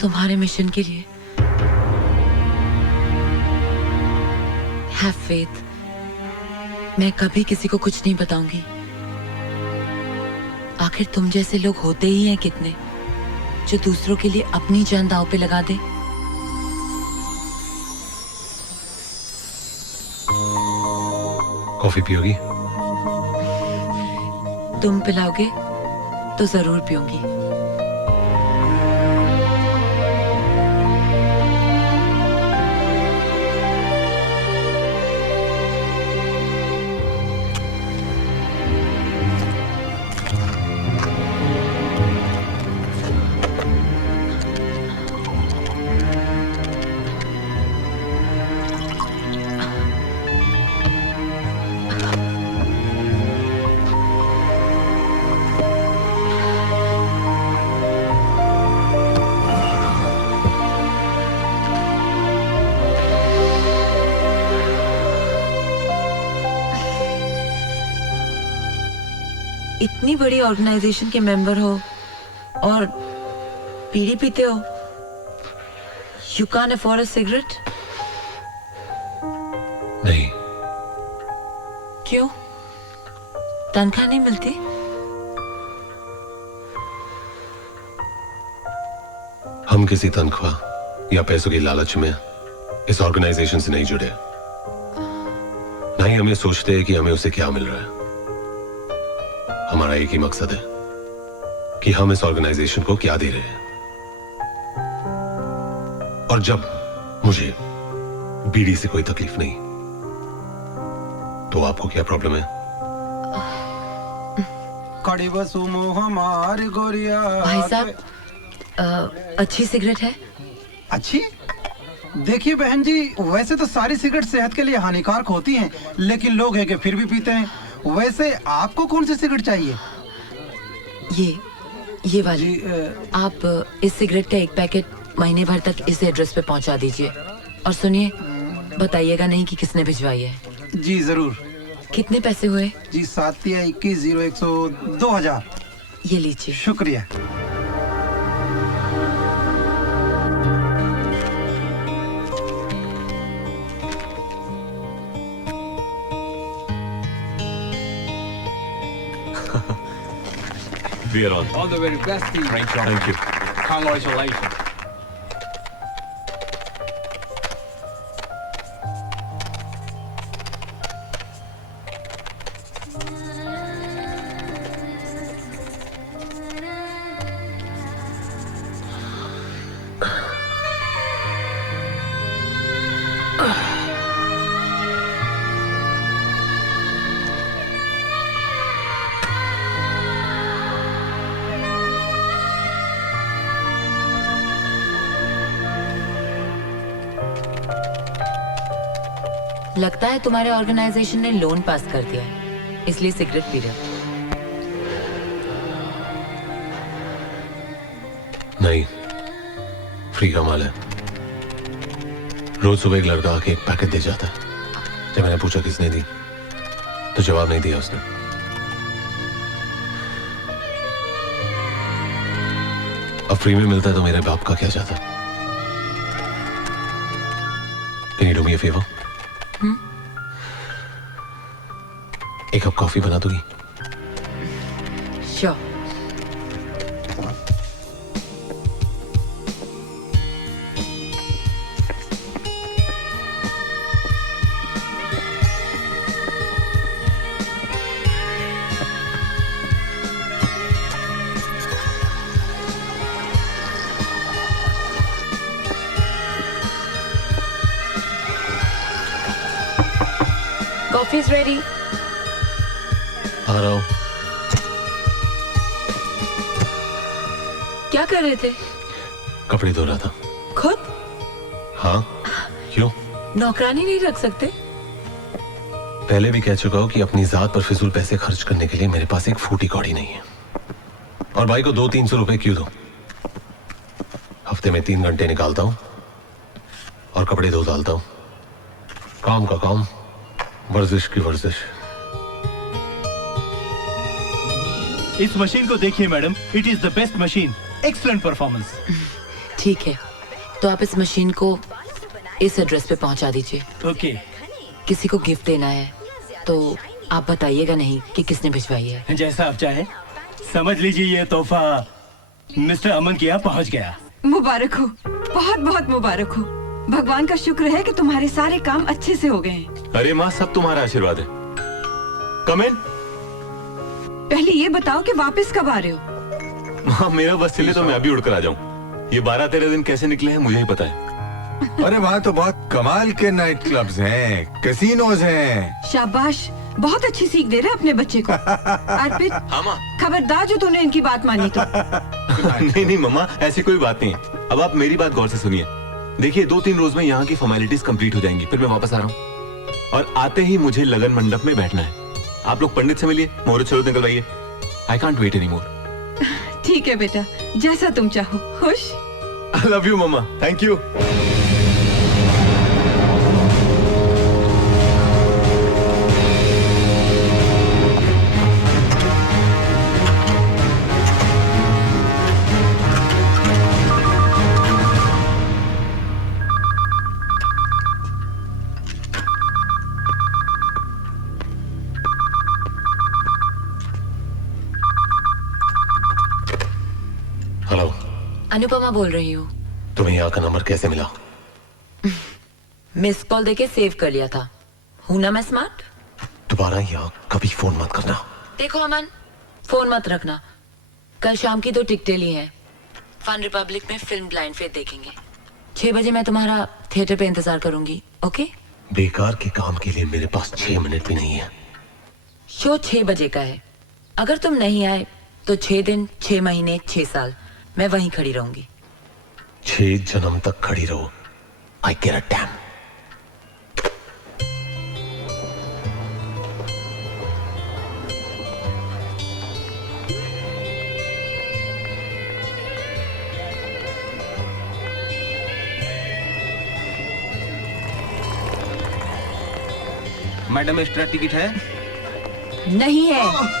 तुम्हारे मिशन के लिए। Have faith. मैं कभी किसी को कुछ नहीं बताऊंगी। आखिर तुम जैसे लोग होते ही हैं कितने, जो दूसरों के लिए अपनी जान दांव पे लगा दे। कॉफी पियोगी? तुम पिलाओगे तो जरूर पीऊंगी। इतनी बड़ी ऑर्गेनाइजेशन के मेंबर हो और बीड़ी पीते हो। You can afford a cigarette? नहीं। क्यों? तनख्वाह नहीं मिलती? हम किसी तनख्वाह या पैसों की लालच में इस ऑर्गेनाइजेशन से नहीं जुड़े। ना ही हमें सोचते हैं कि हमें उसे क्या मिल रहा है। हमारा एक ही मकसद है कि हम इस ऑर्गेनाइजेशन को क्या दे रहे हैं। और जब मुझे बीड़ी से कोई तकलीफ नहीं, तो आपको क्या प्रॉब्लम है? भाई साहब, अच्छी सिगरेट है? अच्छी? देखिए बहन जी, वैसे तो सारी सिगरेट सेहत के लिए हानिकारक होती हैं, लेकिन लोग हैं कि फिर भी पीते हैं। वैसे आपको कौन सी सिगरेट चाहिए? ये वाली। आप इस सिगरेट का एक पैकेट महीने भर तक इस एड्रेस पे पहुंचा दीजिए। और सुनिए, बताइएगा नहीं कि किसने भिजवाई है। जी जरूर। कितने पैसे हुए? जी 7 या 21 0 100 2000। ये लीजिए। शुक्रिया। We are on. All the very best to you. Thank you. Congratulations. लगता है तुम्हारे ऑर्गेनाइजेशन ने लोन पास कर दिया है, इसलिए सिगरेट पी रहे हो। नहीं, फ्री का माल है। रोज सुबह एक लड़का आके एक पैकेट दे जाता है। जब मैंने पूछा किसने दी, तो जवाब नहीं दिया उसने। अब फ्री में मिलता है तो मेरे बाप का क्या जाता? Can you do me a favor? एक कप कॉफी बना दोगी? Sure. Coffee is ready. आ रहा हूं। क्या कर रहे थे? कपड़े धो रहा था। खुद? हाँ, क्यों? नौकरानी नहीं रख सकते? पहले भी कह चुका हूं कि अपनी जात पर फिजूल पैसे खर्च करने के लिए मेरे पास एक फूटी कौड़ी नहीं है। और भाई को 200-300 रुपए क्यों दो? हफ्ते में 3 घंटे निकालता हूं और कपड़े धो डालता हूं। काम का काम, वर्जिश की वर्जिश। इस मशीन को देखिए madam, it is the best machine, excellent performance. ठीक है, तो आप इस मशीन को इस एड्रेस पे पहुंचा दीजिए। ओके। किसी को गिफ्ट देना है तो आप बताइएगा नहीं कि किसने भिजवाई है। जैसा आप चाहे। समझ लीजिए ये तोहफा मिस्टर अमन के यहाँ पहुँच गया। मुबारक हो, बहुत बहुत मुबारक हो। भगवान का शुक्र है कि तुम्हारे सारे काम अच्छे से हो गए हैं। अरे माँ, सब तुम्हारा आशीर्वाद है। कम इन। पहले ये बताओ कि वापस कब आ रहे हो? हाँ, मेरा बस चले तो मैं अभी उड़कर आ जाऊं। ये 12-13 दिन कैसे निकले हैं मुझे ही पता है। अरे वहाँ तो बहुत कमाल के नाइट क्लब्स हैं, कैसीनोज हैं। शाबाश, बहुत अच्छी सीख दे रहे अपने बच्चे को। अर्पित, खबरदार जो तूने इनकी बात मानी तो। नहीं नहीं मम्मा, ऐसी कोई बात नहीं है। अब आप मेरी बात गौर से सुनिए। देखिए 2-3 रोज में यहाँ की फॉर्मेलिटीज कंप्लीट हो जाएंगी, फिर मैं वापस आ रहा हूँ। और आते ही मुझे लगन मंडप में बैठना है। आप लोग पंडित से मिलिए, मुहूर्त चलो निकलवाइए। I can't wait any more. ठीक है बेटा, जैसा तुम चाहो। खुश? I love you mamma, thank you. Hello, Anupama बोल रही हूँ। तुम्हें यहाँ का नंबर कैसे मिला? मिस कॉल देके सेव कर लिया था। हूं ना मैं स्मार्ट? दोबारा यहाँ कभी फोन मत करना। देखो अमन, फोन मत रखना। कल शाम की 2 टिकटें ली हैं। फन रिपब्लिक में फिल्म ब्लाइंड फेथ देखेंगे। 6 बजे मैं तुम्हारा थिएटर पे इंतजार करूंगी, ओके? बेकार के काम के लिए मेरे पास 6 मिनट भी नहीं है। शो 6 बजे का है। अगर तुम नहीं आए तो 6 दिन, 6 महीने, 6 साल मैं वहीं खड़ी रहूंगी। 6 जन्म तक खड़ी रहो। आई केयर अ डैम। मैडम एक्स्ट्रा टिकट है? नहीं है।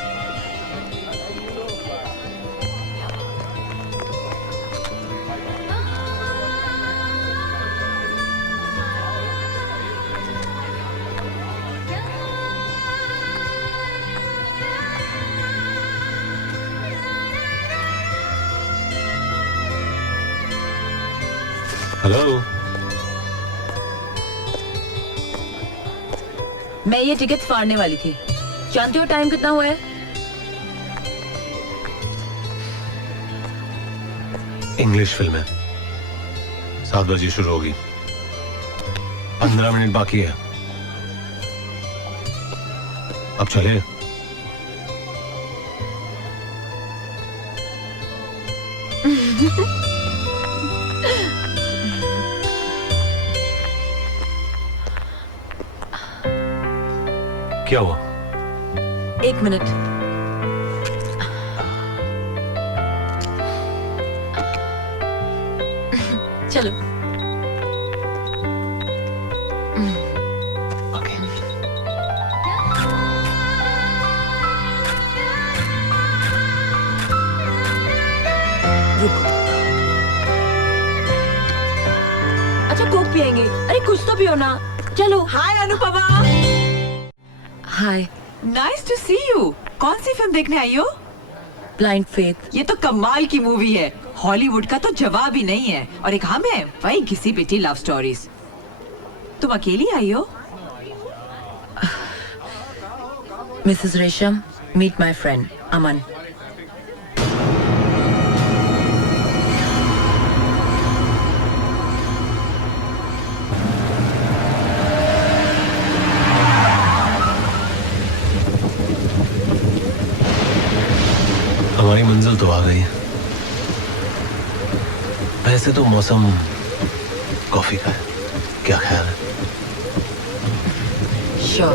हेलो, मैं ये टिकट फाड़ने वाली थी। जानते हो टाइम कितना हुआ है? इंग्लिश फिल्म है, 7 बजे शुरू होगी। 15 मिनट बाकी है। अब चले। क्या हुआ? 1 मिनट। चलो। रुको। अच्छा कोक पिएंगे? अरे कुछ तो पियो ना। चलो। Hi Anupama. Hi. Nice to see you. कौन सी फिल्म देखने आई हो? Blind faith. ये तो कमाल की मूवी है। हॉलीवुड का तो जवाब ही नहीं है। और एक हम है, वही घिसी पिटी लव स्टोरीज। तुम अकेली आई हो? मिसेस रेशम, मीट माय फ्रेंड अमन। हमारी मंजिल तो आ गई है। वैसे तो मौसम कॉफी का है, क्या ख्याल है? Sure.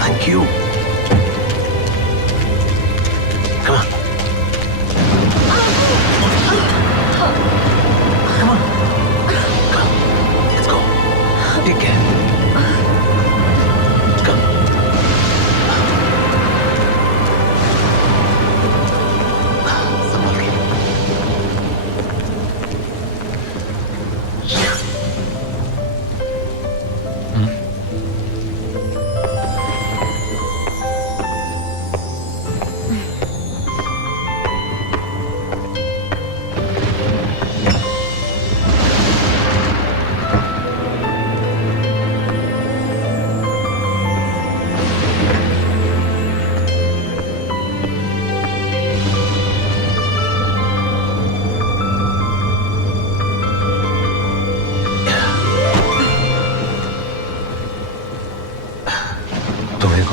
Thank you. Come on. Come on. Come. Let's go. Take care. Come.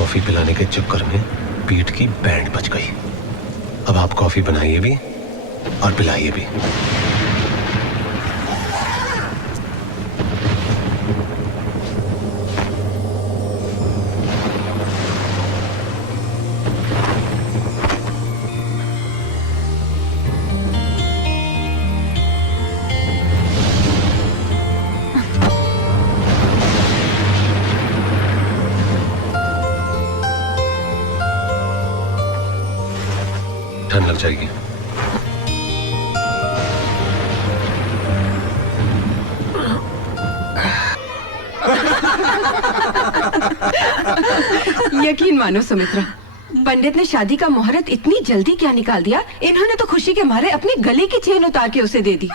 Coffee पिलाने के चक्कर में पीठ की बैंड बच गई। अब आप कॉफी बनाइए भी और पिलाइए भी। ठंड लग जाएगी। यकीन मानो सुमित्रा, पंडित ने शादी का मुहूर्त इतनी जल्दी क्या निकाल दिया। इन्होंने तो खुशी के मारे अपनी गले की चेन उतार के उसे दे दी।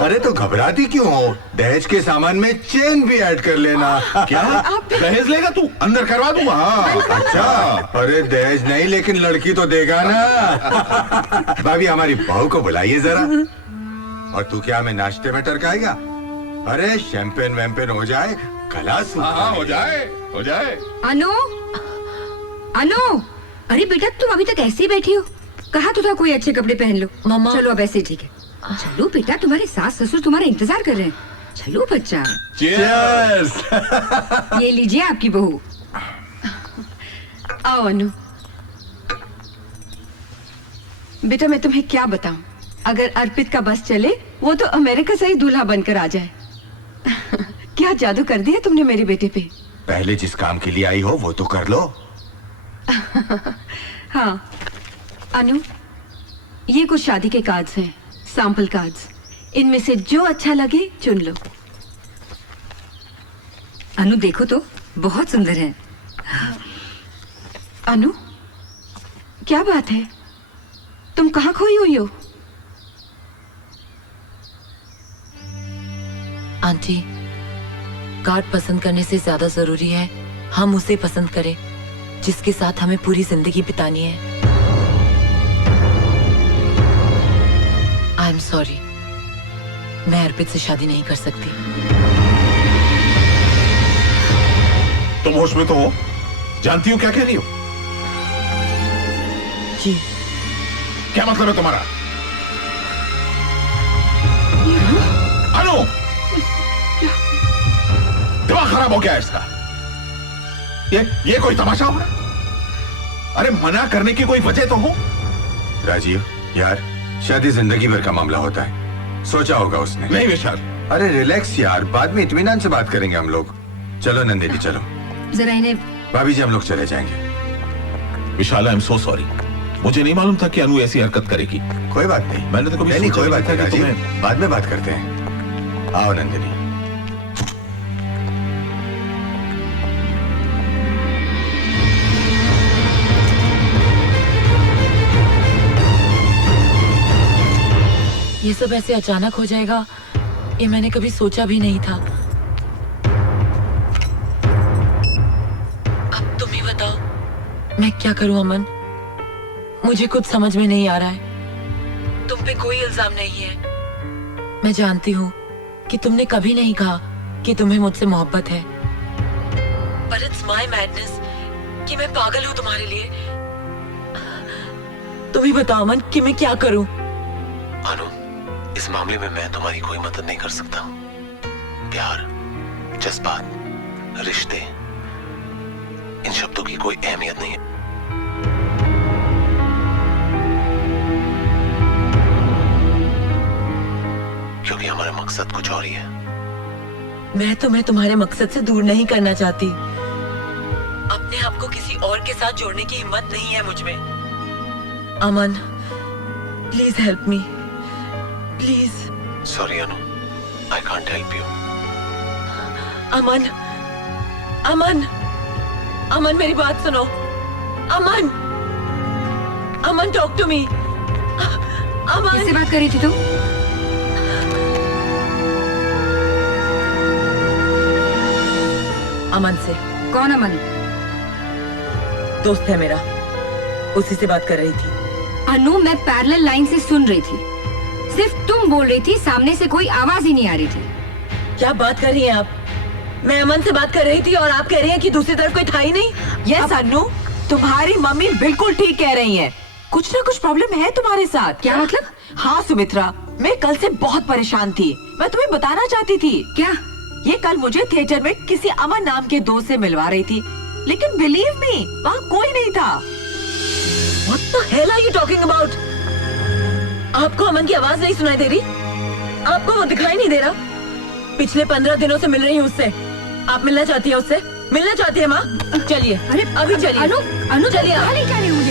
अरे तो घबराती क्यों हो? दहेज के सामान में चेन भी ऐड कर लेना। क्या दहेज लेगा तू? अंदर करवा दूंगा। हाँ। अच्छा, अरे दहेज नहीं लेकिन लड़की तो देगा ना। भाभी हमारी बहू को बुलाइए जरा। और तू क्या हमें नाश्ते में टरकाएगा? अरे शैंपेन वैम्पेन हो जाए, गला सूखा। हाँ हो जाए, हो जाए। अनु, अनु, अरे बेटा तुम अभी तक ऐसे ही बैठी हो? कहा तो था कोई अच्छे कपड़े पहन लो। मम्मा। चलो अब ऐसे ठीक है। चलो बेटा, तुम्हारे सास ससुर तुम्हारा इंतजार कर रहे हैं। चलो बच्चा। Cheers! ये लीजिए आपकी बहू। आओ अनु। बेटा मैं तुम्हें क्या बताऊं, अगर अर्पित का बस चले वो तो अमेरिका से ही दूल्हा बनकर आ जाए। क्या जादू कर दिया तुमने मेरे बेटे पे। पहले जिस काम के लिए आई हो वो तो कर लो। हाँ अनु, ये कुछ शादी के कार्ड्स हैं, सैंपल कार्ड्स। इनमें से जो अच्छा लगे चुन लो। अनु देखो तो, बहुत सुंदर है। अनु, क्या बात है? तुम कहाँ खोई हुई हो? आंटी, कार्ड पसंद करने से ज्यादा जरूरी है हम उसे पसंद करें जिसके साथ हमें पूरी जिंदगी बितानी है। आई एम सॉरी, मैं अर्पित से शादी नहीं कर सकती। तुम होश में तो हो? जानती हो क्या कह रही हो? जी। क्या मतलब है तुम्हारा? अनु, दिमाग खराब हो गया है इसका। ये कोई तमाशा हो रहा है? अरे मना करने की कोई वजह तो हो। राजीव यार, शादी जिंदगी भर का मामला होता है, सोचा होगा उसने। नहीं विशाल। अरे रिलैक्स यार, बाद में इत्मीनान से बात करेंगे हम लोग। चलो नंदिनी चलो। जरा इन्हें। भाभी जी हम लोग चले जाएंगे। विशाल आई एम सो सॉरी, मुझे नहीं मालूम था कि अनु ऐसी हरकत करेगी। कोई बात नहीं, मैंने तो कभी नहीं सोचा कोई बात था नहीं कि राजीव, तुम्हें। बाद में बात करते हैं। आओ नंदिनी। ये सब ऐसे अचानक हो जाएगा ये मैंने कभी सोचा भी नहीं था। अब तुम ही बताओ मैं क्या करूं अमन, मुझे कुछ समझ में नहीं आ रहा है। तुम पे कोई इल्जाम नहीं है, मैं जानती हूँ कि तुमने कभी नहीं कहा कि तुम्हें मुझसे मोहब्बत है, पर इट्स माय मैडनेस कि मैं पागल हूँ तुम्हारे लिए। तुम ही बताओ अमन कि मैं क्या करूं। अनु, इस मामले में मैं तुम्हारी कोई मदद नहीं कर सकता। प्यार, जज्बात, रिश्ते, इन शब्दों की कोई अहमियत नहीं है। क्योंकि हमारा मकसद कुछ और ही है। मैं तुम्हें तुम्हारे मकसद से दूर नहीं करना चाहती। अपने आप को किसी और के साथ जोड़ने की हिम्मत नहीं है मुझ में। अमन, please help me, please. Sorry Anu, I can't help you. अमन, अमन, अमन मेरी बात सुनो। अमन, अमन टॉक टू मी। अमन, किससे बात कर रही थी तू? अमन से। कौन अमन? दोस्त है मेरा, उसी से बात कर रही थी। अनु, मैं पैरेलल लाइन से सुन रही थी, सिर्फ तुम बोल रही थी, सामने से कोई आवाज ही नहीं आ रही थी। क्या बात कर रही हैं आप? मैं अमन से बात कर रही थी और आप कह रही हैं कि दूसरी तरफ कोई था ही नहीं। यस अनु, तुम्हारी मम्मी बिल्कुल ठीक कह रही हैं। कुछ ना कुछ प्रॉब्लम है तुम्हारे साथ। क्या मतलब? हाँ सुमित्रा, मैं कल से बहुत परेशान थी। मैं तुम्हें बताना चाहती थी। क्या? ये कल मुझे थिएटर में किसी अमन नाम के दोस्त से मिलवा रही थी, लेकिन बिलीव मी वहाँ कोई नहीं था। What the hell are you talking about? आपको अमन की आवाज नहीं सुनाई दे रही? आपको वो दिखाई नहीं दे रहा? पिछले 15 दिनों से मिल रही हूँ उससे। आप मिलना चाहती है उससे? मिलना चाहती है माँ? चलिए, अरे अभी चलिए। अनु चलिए, कहाँ ले जा रही हो मुझे?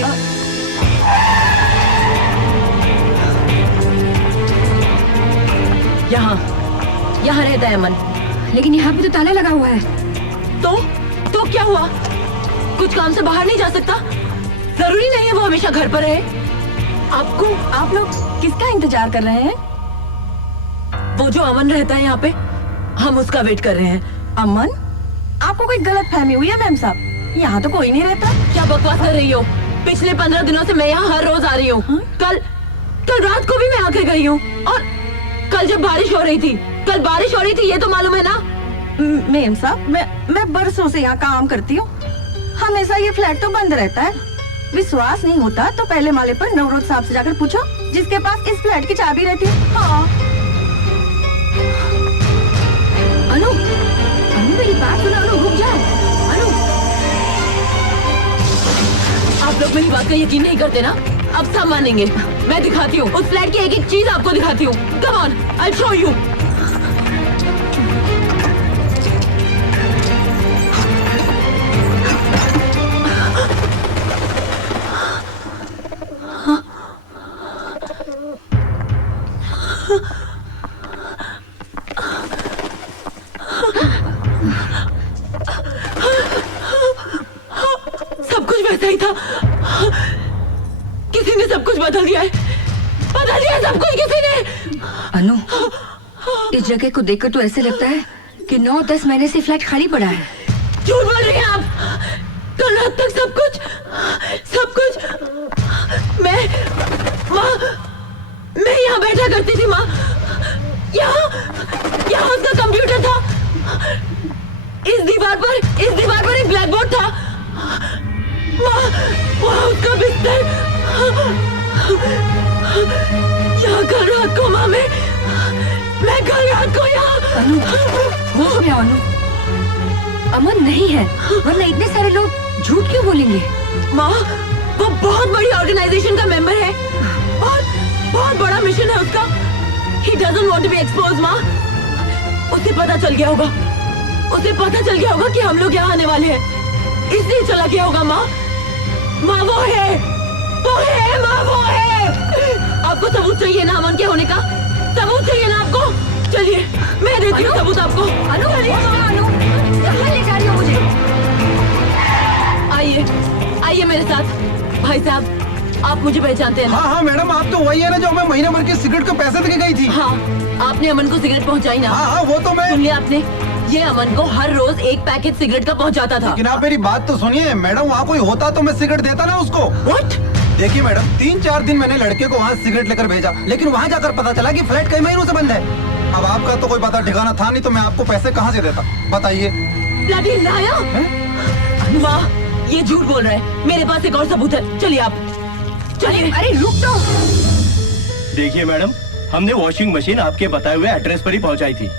यहाँ रहता है अमन। लेकिन यहाँ पे तो ताला लगा हुआ है। तो क्या हुआ? कुछ काम से बाहर नहीं जा सकता? जरूरी नहीं है वो हमेशा घर पर रहे। आप लोग किसका इंतजार कर रहे हैं? वो जो अमन रहता है यहाँ पे, हम उसका वेट कर रहे हैं। अमन? आपको कोई गलत फहमी हुई है मैम साहब? यहाँ तो कोई नहीं रहता। क्या बकवास कर रही हो? पिछले 15 दिनों से मैं यहाँ हर रोज आ रही हूँ। कल रात को भी मैं आके गई हूँ। और कल जब बारिश हो रही थी, ये तो मालूम है ना? मैम साहब, मैं बरसों से यहाँ काम करती हूँ। हमेशा ये फ्लैट तो बंद रहता है। विश्वास नहीं होता तो पहले माले पर नवरोज साहब से जाकर पूछो, जिसके पास इस फ्लैट की चाबी रहती है। हाँ। अनु मेरी बात सुनो। अनु रुक जा। अनु, आप लोग मेरी बात का यकीन नहीं करते ना? अब सब मानेंगे। मैं दिखाती हूँ उस फ्लैट की एक एक चीज आपको दिखाती हूँ। Come on, I show you. सब कुछ वैसा ही था। किसी ने सब कुछ बदल दिया है। सब कुछ किसी ने। अनु, इस जगह को देखकर तो ऐसे लगता है कि 9-10 महीने से फ्लैट खाली पड़ा है। झूठ बोल रही हैं आप। कल रात तक सब कुछ मैं यहाँ बैठा करती थी माँ। यहाँ उसका कंप्यूटर था। इस दीवार पर एक ब्लैक बोर्ड था। वहाँ उसका बिस्तर। यहाँ कल रात को माँ मैं कल रात को यहाँ। अनु, होश में आओ अनु। अमन नहीं है, वरना इतने सारे लोग झूठ क्यों बोलेंगे? माँ, वो बहुत बड़ी ऑर्गेनाइजेशन का मेंबर है और बहुत बड़ा मिशन है उसका। He doesn't want to be exposed, माँ। उसे पता चल गया होगा कि हम लोग यहाँ आने वाले हैं, इसलिए चला गया होगा माँ। माँ वो है माँ, वो है। आपको सबूत चाहिए ना अमन के होने का? सबूत चाहिए ना आपको? चलिए मैं देती हूँ सबूत आपको। अनु, कहाँ ले जा रही हो मुझे? आइए मेरे साथ। भाई साहब, आप मुझे पहचानते हैं ना? हाँ मैडम, आप तो वही है ना जो हमें महीने भर की सिगरेट के पैसे देके गई थी। हाँ, आपने अमन को सिगरेट पहुंचाई ना? हाँ, वो तो मैं। सुन लिया आपने? ये अमन को हर रोज एक पैकेट सिगरेट का पहुंचाता था। लेकिन आप मेरी बात तो सुनिए मैडम, वहाँ कोई होता तो मैं सिगरेट देता ना उसको। What? देखिए मैडम, 3-4 दिन मैंने लड़के को वहाँ सिगरेट लेकर भेजा, लेकिन वहाँ जाकर पता चला कि फ्लैट कई महीनों से बंद है। अब आपका तो कोई पता ठिकाना था नहीं, तो मैं आपको पैसे कहाँ से देता बताइए? Bloody liar! वाह, ये झूठ बोल रहा है। मेरे पास एक और सबूत है। चलिए आप, चलिए। अरे रुक तो। देखिए मैडम, हमने वॉशिंग मशीन आपके बताए हुए एड्रेस पर ही पहुंचाई थी।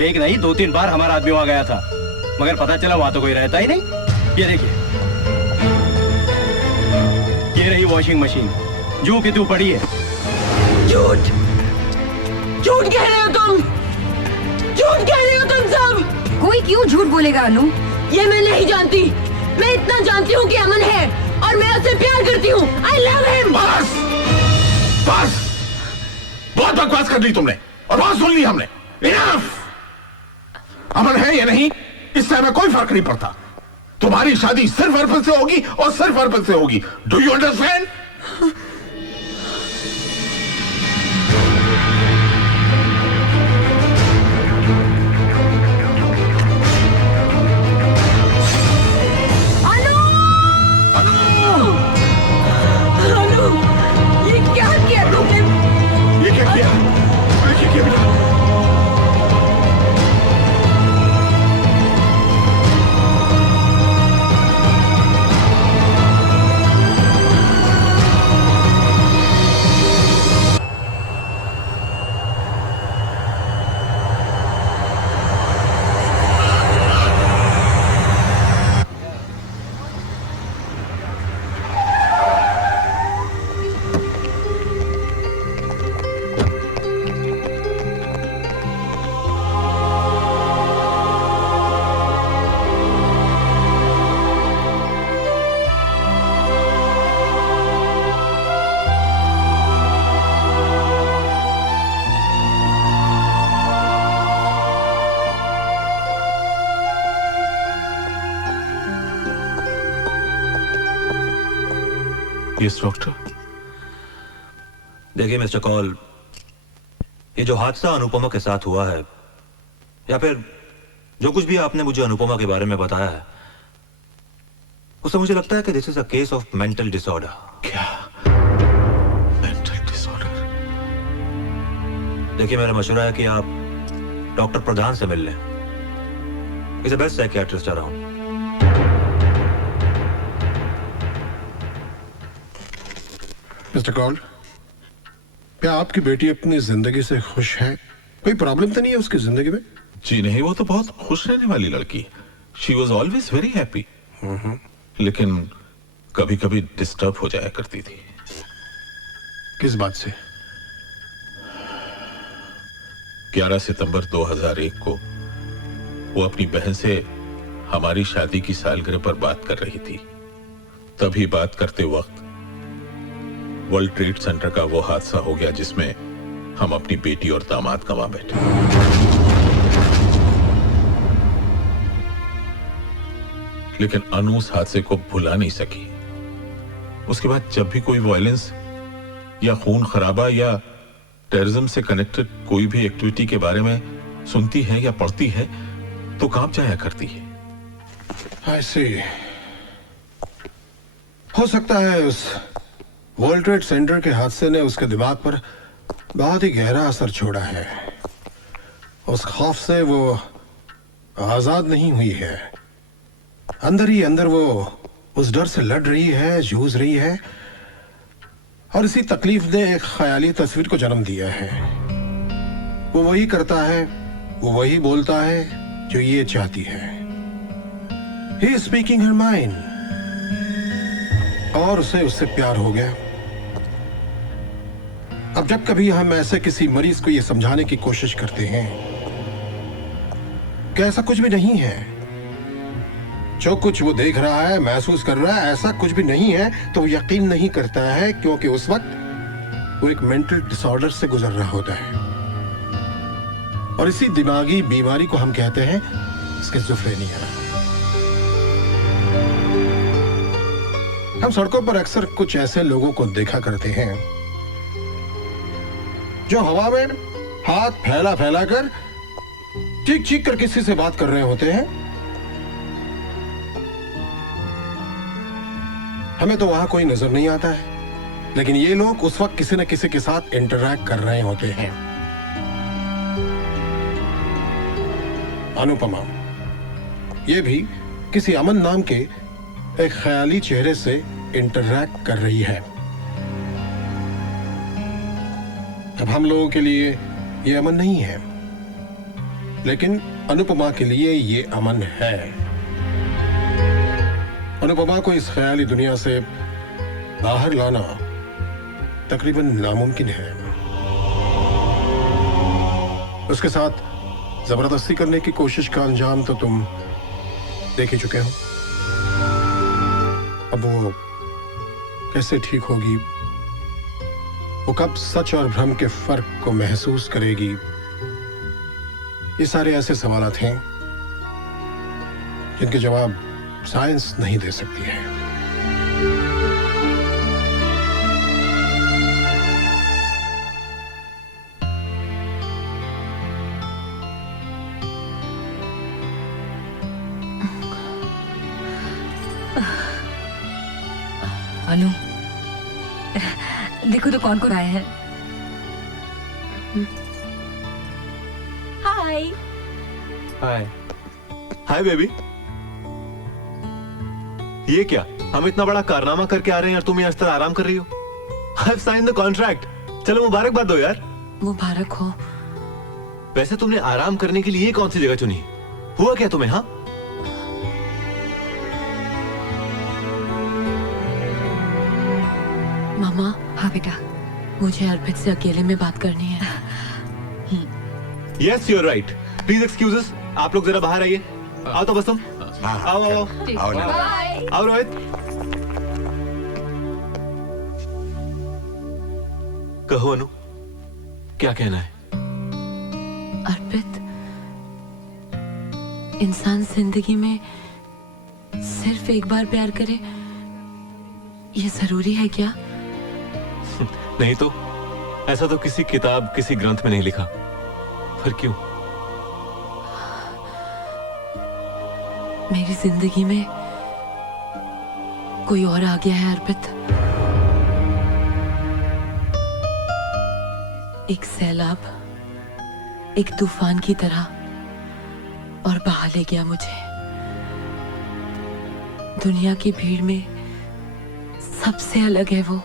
एक नहीं 2-3 बार हमारा आदमी वहां गया था, मगर पता चला वहां तो कोई रहता ही नहीं। ये देखिए, ये रही वॉशिंग मशीन, जो कि तू पड़ी है। झूठ कह रहे हो तुम। झूठ कह रहे हो तुम सब। कोई क्यों झूठ बोलेगा अनु? ये मैं नहीं जानती। मैं इतना जानती हूँ कि अमन है और मैं उससे प्यार करती हूँ। I love him। बस बहुत बकवास कर ली तुमने और बहुत सुन ली हमने। Enough! अमन है या नहीं, इससे हमें कोई फर्क नहीं पड़ता। तुम्हारी शादी सिर्फ अर्पण से होगी और सिर्फ अर्पण से होगी। Do you understand? ये क्या किया तुमने? ये क्या किया? ये क्या किया बेटा? Yes doctor. देखिए मिस्टर कॉल, ये जो हादसा अनुपमा के साथ हुआ है, या फिर जो कुछ भी आपने मुझे अनुपमा के बारे में बताया है, उससे मुझे लगता है कि this is a case of mental disorder. क्या मेंटल डिसऑर्डर? देखिए मेरा मशवरा है कि आप डॉक्टर प्रधान से मिल लें। Is the best psychiatrist around. Mister call, क्या आपकी बेटी अपनी जिंदगी से खुश है? कोई प्रॉब्लम तो नहीं है उसकी जिंदगी में? जी नहीं, वो तो बहुत खुश रहने वाली लड़की। She was always very happy, लेकिन कभी कभी डिस्टर्ब हो जाया करती थी। किस बात से? 11 सितंबर 2001 को वो अपनी बहन से हमारी शादी की सालगिरह पर बात कर रही थी। तभी बात करते वक्त वर्ल्ड ट्रेड सेंटर का वो हादसा हो गया जिसमें हम अपनी बेटी और दामाद गंवा बैठे। लेकिन अनु उस हादसे को भुला नहीं सकी। उसके बाद जब भी कोई वायलेंस या खून खराबा या टेररिज्म से कनेक्टेड कोई भी एक्टिविटी के बारे में सुनती है या पढ़ती है तो कांप जाया करती है। ऐसे हो सकता है उस वर्ल्ड ट्रेड सेंटर के हादसे ने उसके दिमाग पर बहुत ही गहरा असर छोड़ा है। उस खौफ से वो आजाद नहीं हुई है। अंदर ही अंदर वो उस डर से लड़ रही है, जूझ रही है, और इसी तकलीफ ने एक ख्याली तस्वीर को जन्म दिया है। वो वही करता है, वो वही बोलता है जो ये चाहती है। He is speaking her mind, और उसे उससे प्यार हो गया। अब जब कभी हम ऐसे किसी मरीज को यह समझाने की कोशिश करते हैं कि ऐसा कुछ भी नहीं है, जो कुछ वो देख रहा है, महसूस कर रहा है, ऐसा कुछ भी नहीं है, तो वो यकीन नहीं करता है, क्योंकि उस वक्त वो एक मेंटल डिसऑर्डर से गुजर रहा होता है। और इसी दिमागी बीमारी को हम कहते हैं स्किज़ोफ्रेनिया। हम सड़कों पर अक्सर कुछ ऐसे लोगों को देखा करते हैं जो हवा में हाथ फैला फैला कर चीख चीख कर किसी से बात कर रहे होते हैं। हमें तो वहां कोई नजर नहीं आता है, लेकिन ये लोग उस वक्त किसी न किसी के साथ इंटरैक्ट कर रहे होते हैं। अनुपमा ये भी किसी अमन नाम के एक ख्याली चेहरे से इंटरैक्ट कर रही है। अब हम लोगों के लिए ये अमन नहीं है, लेकिन अनुपमा के लिए ये अमन है। अनुपमा को इस ख्याली दुनिया से बाहर लाना तकरीबन नामुमकिन है। उसके साथ जबरदस्ती करने की कोशिश का अंजाम तो तुम देख ही चुके हो। अब वो कैसे ठीक होगी, वो कब सच और भ्रम के फर्क को महसूस करेगी, ये सारे ऐसे सवालात हैं जिनके जवाब साइंस नहीं दे सकती है। अनु, देखो तो कौन कौन आए हैं। हाय। हाय हाय बेबी। ये क्या, हम इतना बड़ा कारनामा करके आ रहे हैं और तुम यहाँ इस तरह आराम कर रही हो? I've signed the contract। चलो मुबारकबाद दो यार। मुबारक हो। वैसे तुमने आराम करने के लिए कौन सी जगह चुनी? हुआ क्या तुम्हें? हाँ, मामा। हाँ बेटा, मुझे अर्पित से अकेले में बात करनी है। Yes you are right. Please excuses, आप लोग जरा बाहर आइए। आओ तो बस तुम। आओ आओ आओ रोहित। कहो अनु, क्या कहना है? अर्पित, इंसान जिंदगी में सिर्फ एक बार प्यार करे ये जरूरी है क्या? नहीं तो ऐसा तो किसी किताब किसी ग्रंथ में नहीं लिखा, फिर क्यों? मेरी जिंदगी में कोई और आ गया है अर्पित। एक सैलाब, एक तूफान की तरह, और बहा ले गया मुझे। दुनिया की भीड़ में सबसे अलग है वो।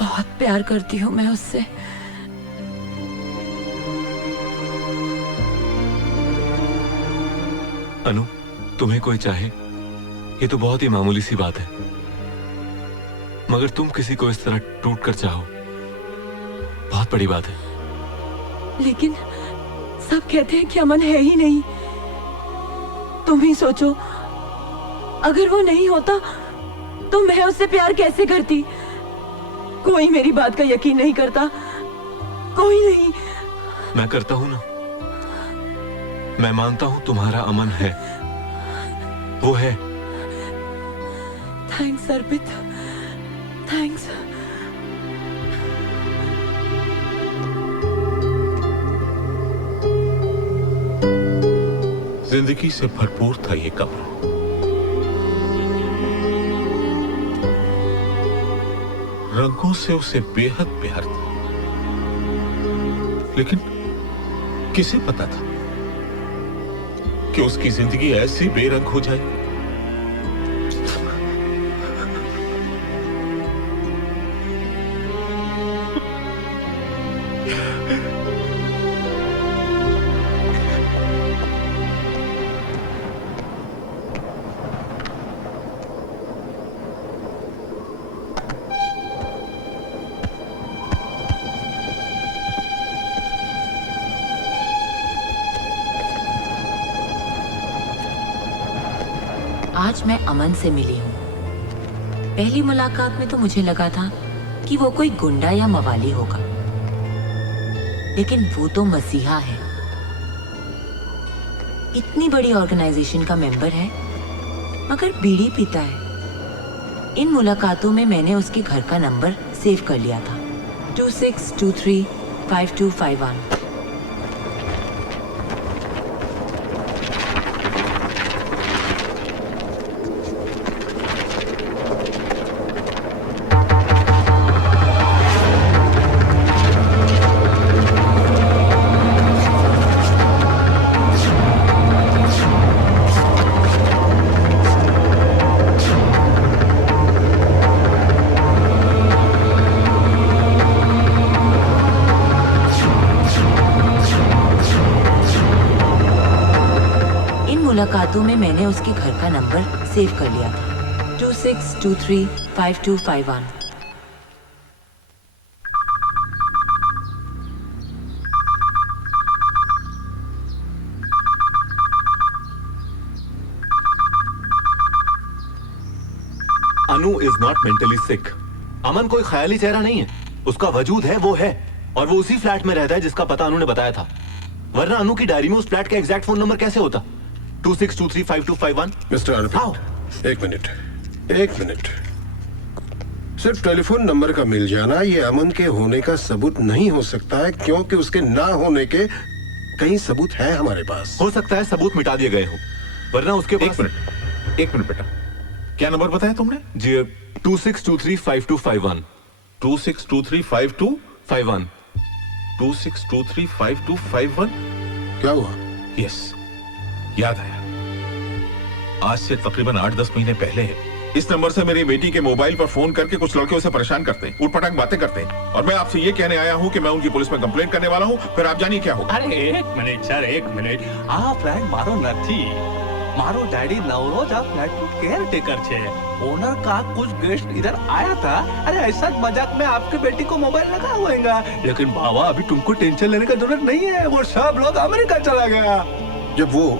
बहुत प्यार करती हूं मैं उससे। अनु, तुम्हें कोई चाहे ये तो बहुत ही मामूली सी बात है, मगर तुम किसी को इस तरह टूट कर चाहो, बहुत बड़ी बात है। लेकिन सब कहते हैं कि अमन है ही नहीं। तुम ही सोचो, अगर वो नहीं होता तो मैं उससे प्यार कैसे करती? कोई मेरी बात का यकीन नहीं करता, कोई नहीं। मैं करता हूं ना, मैं मानता हूं तुम्हारा अमन है, वो है। थैंक्स अर्पित, थैंक्स। जिंदगी से भरपूर था ये कमरा। रंगों से उसे बेहद प्यार था, लेकिन किसे पता था कि उसकी जिंदगी ऐसी बेरंग हो जाए। आज मैं अमन से मिली हूँ। पहली मुलाकात में तो मुझे लगा था कि वो कोई गुंडा या मवाली होगा, लेकिन वो तो मसीहा है। इतनी बड़ी ऑर्गेनाइजेशन का मेंबर है, मगर बीड़ी पीता है। इन मुलाकातों में मैंने उसके घर का नंबर सेव कर लिया था, 26235251। मुलाकातों में मैंने उसके घर का नंबर सेव कर लिया था, 26235251। अनु इज नॉट मेंटली सिक। अमन कोई ख्याली चेहरा नहीं है, उसका वजूद है, वो है, और वो उसी फ्लैट में रहता है जिसका पता अनु ने बताया था। वरना अनु की डायरी में उस फ्लैट का एग्जैक्ट फोन नंबर कैसे होता? 26235251। मिस्टर अर्पित, एक मिनट। सिर्फ टेलीफोन नंबर का मिल जाना ये अमन के होने का सबूत नहीं हो सकता है, क्योंकि उसके ना होने के कई सबूत हैं हमारे पास। हो सकता है सबूत मिटा दिए गए हो, वरना उसके पास। एक मिनट बेटा, क्या नंबर बताया तुमने? जी 26235251। 26235251। 26235251। क्या हुआ? यस, याद आया। आज से तकरीबन 8-10 महीने पहले इस नंबर से मेरी बेटी के मोबाइल पर फोन करके कुछ लड़के उसे परेशान करते हैं, उठपटांग बातें करते हैं, और मैं आपसे ये कहने आया हूँ कि मैं उनकी पुलिस में कंप्लेंट करने वाला हूँ। फिर आप जानिए क्या होगा। अरे एक मिनट सर, एक मिनट। आ फ्लैट मारो નથી, मारो डैडी नवरोज आ फ्लैट केयर टेकर छे। ओनर का कुछ गेस्ट इधर आया था। अरे ऐसा मजाक में आपकी बेटी को मोबाइल लगा हुएगा, लेकिन बाबा अभी तुमको टेंशन लेने की जरूरत नहीं है, वो सब लोग अमेरिका चला गया। जब वो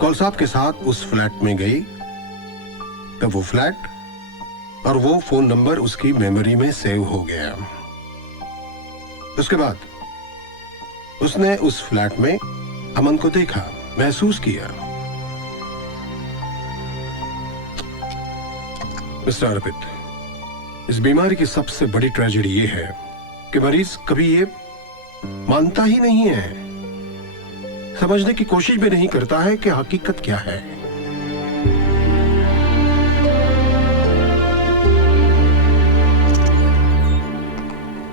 कौलसाब के साथ उस फ्लैट में गई, तब वो फ्लैट और वो फोन नंबर उसकी मेमोरी में सेव हो गया। उसके बाद उसने उस फ्लैट में अमन को देखा, महसूस किया। मिस्टर अर्पित, इस बीमारी की सबसे बड़ी ट्रेजेडी ये है कि मरीज कभी ये मानता ही नहीं है, समझने की कोशिश भी नहीं करता है कि हकीकत क्या है।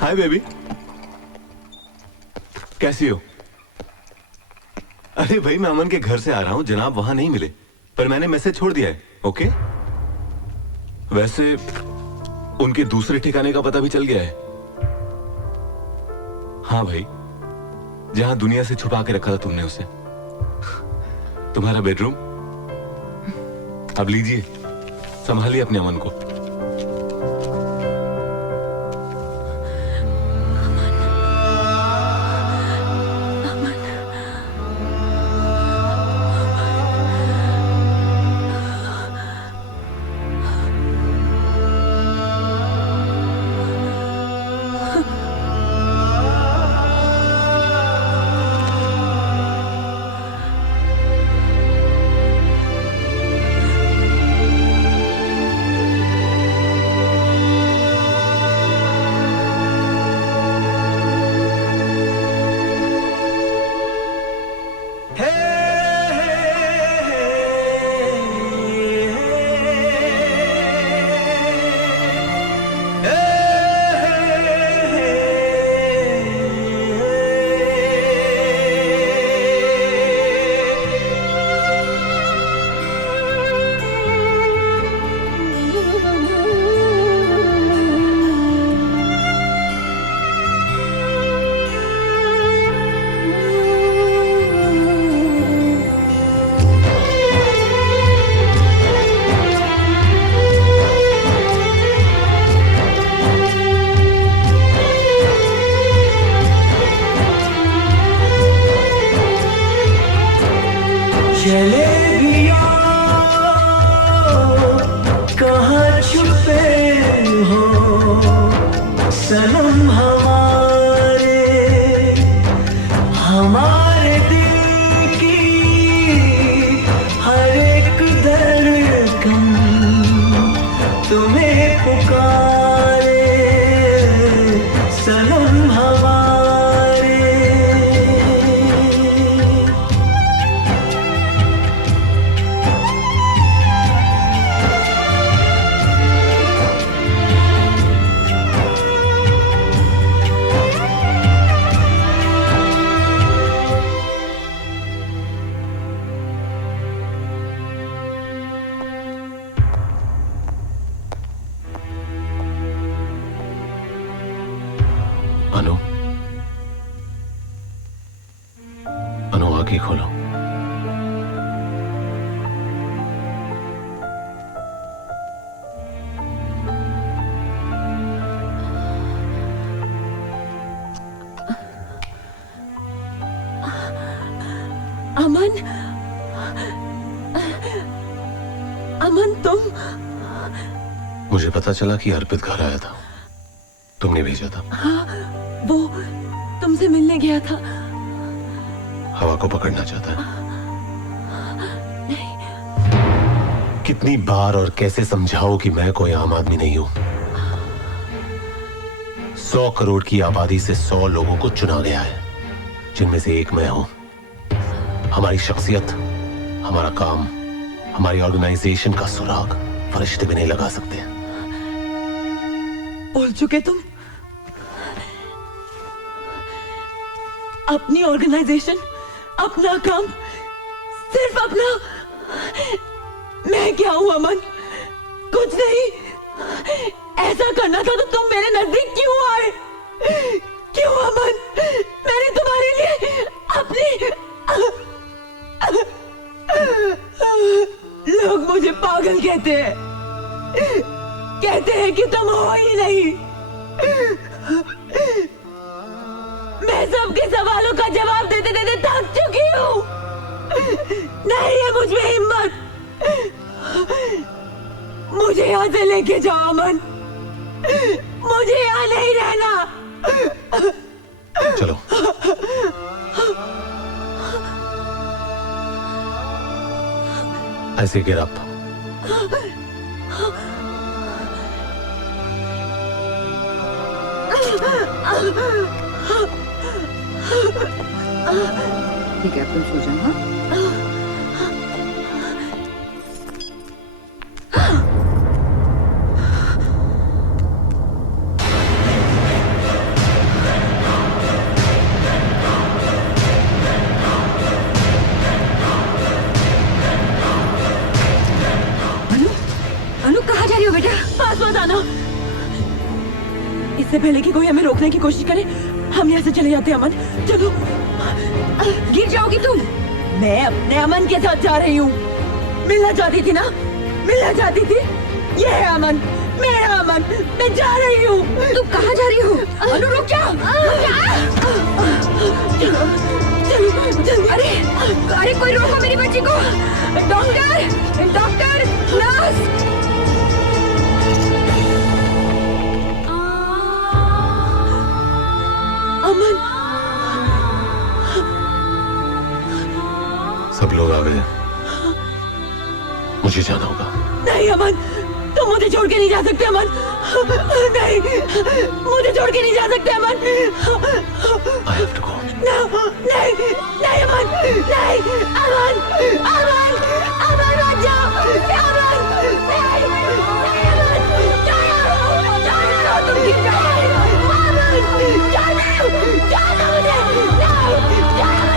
हाय बेबी, कैसी हो? अरे भाई, मैं अमन के घर से आ रहा हूं, जनाब वहां नहीं मिले, पर मैंने मैसेज छोड़ दिया है। ओके? वैसे उनके दूसरे ठिकाने का पता भी चल गया है। हाँ भाई, जहां दुनिया से छुपा के रखा था तुमने उसे, तुम्हारा बेडरूम। अब लीजिए, संभालिए अपने अमन को। अमन, अमन तुम? मुझे पता चला कि अर्पित घर आया था, तुमने भेजा था। हाँ, वो तुमसे मिलने गया था। हवा को पकड़ना चाहता है। नहीं। कितनी बार और कैसे समझाओ कि मैं कोई आम आदमी नहीं हूं। 100 करोड़ की आबादी से 100 लोगों को चुना गया है, जिनमें से एक मैं हूं। हमारी शख्सियत, हमारा काम, हमारी ऑर्गेनाइजेशन का सुराग फरिश्ते भी नहीं लगा सकते। बोल चुके तुम? अपनी ऑर्गेनाइजेशन, अपना काम, सिर्फ अपना। मैं क्या हूं अमन? कुछ नहीं। ऐसा करना था तो तुम मेरे नजदीक क्यों आए? क्यों अमन? मैंने तुम्हारे लिए अपनी लोग मुझे पागल कहते हैं, कहते हैं कि तुम हो ही नहीं। मैं सबके सवालों का जवाब देते देते थक चुकी हूँ। नहीं है मुझ में हिम्मत। मुझे यहाँ से लेके जाओ अमन, मुझे यहाँ नहीं रहना। चलो। ऐसे गिर अप। ठीक है, तुम सो जाओ। हाँ? अनु कहाँ जा रही हो बेटा? पास मत आना। इससे पहले कि कोई हमें रोकने की कोशिश करे हम यहाँ से चले जाते हैं। अमन चलो। गिर जाओगी तुम। मैं अपने अमन के साथ जा रही हूँ। मिलना चाहती थी ना? मिलना चाहती थी? ये है अमन, मेरा अमन। मैं जा रही हूँ। तुम कहाँ जा रही हो? अनु रुक जा। अरे अरे कोई रोको मेरी बच्ची को। Doctor, doctor, nurse. अमन। सब लोग आ गए, मुझे जाना होगा। नहीं अमन, तुम मुझे छोड़ के नहीं जा सकते अमन। नहीं, मुझे छोड़ के नहीं जा सकते अमन। I have to go. नहीं, नहीं अमन, नहीं, अमन, अमन, अमन मत जाओ, अमन, नहीं, नहीं अमन, जाने दो, तुम गिर जाओगे, अमन, जाने मुझे, नहीं, जाने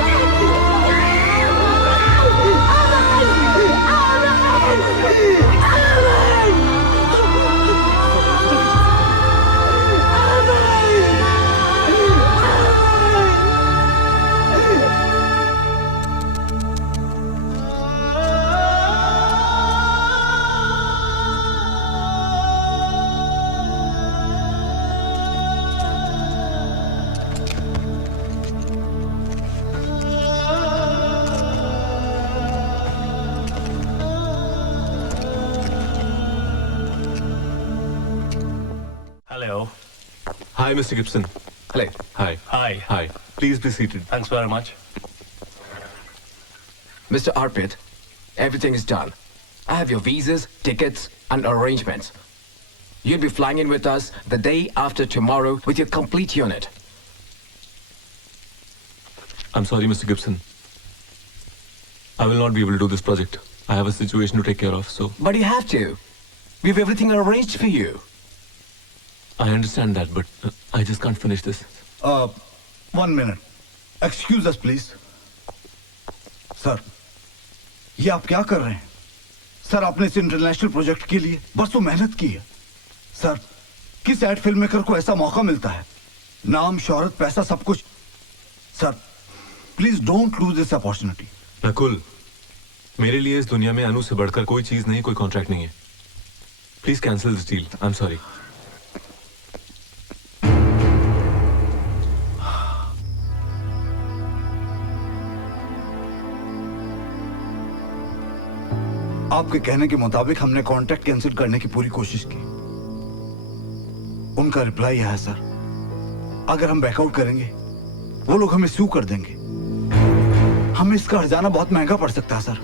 Hello. Hi, Mr. Gibson. Hello. Hi. Hi. Hi. Please be seated. Thanks very much. Mr. Arpit, everything is done. I have your visas, tickets, and arrangements. You'll be flying in with us the day after tomorrow with your complete unit. I'm sorry, Mr. Gibson. I will not be able to do this project. I have a situation to take care of, so... But you have to. We have everything arranged for you. I understand that, but I just can't finish this. 1 minute. Excuse us, please. Sir, ये आप क्या कर रहे हैं? Sir, आपने इस international project के लिए बरसों मेहनत की है। सर, किस एड फिल्म मेकर को ऐसा मौका मिलता है? नाम, शोहरत, पैसा, सब कुछ। Sir, please don't lose this opportunity. Nakul, मेरे लिए इस दुनिया में अनु से बढ़कर कोई चीज नहीं, कोई कॉन्ट्रैक्ट नहीं है। Please cancel this deal. I am sorry. आपके कहने के मुताबिक हमने कॉन्ट्रैक्ट कैंसिल करने की पूरी कोशिश की। उनका रिप्लाई यह है, सर, अगर हम बैकआउट करेंगे वो लोग हमें सू कर देंगे। हमें इसका हर्जाना बहुत महंगा पड़ सकता है, सर।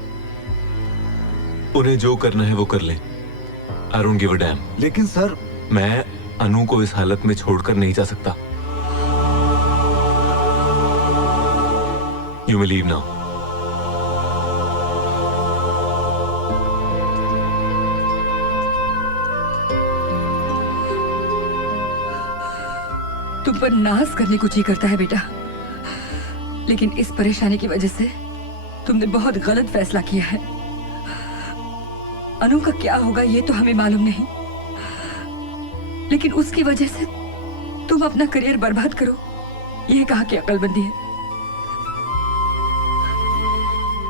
उन्हें जो करना है वो कर ले। I don't give a dam. लेकिन सर, मैं अनु को इस हालत में छोड़कर नहीं जा सकता। You may leave now. तुम पर नाज करने को जी करता है बेटा, लेकिन इस परेशानी की वजह से तुमने बहुत गलत फैसला किया है। अनु का क्या होगा ये तो हमें मालूम नहीं, लेकिन उसकी वजह से तुम अपना करियर बर्बाद करो, यह कहा कि अकलमंदी है।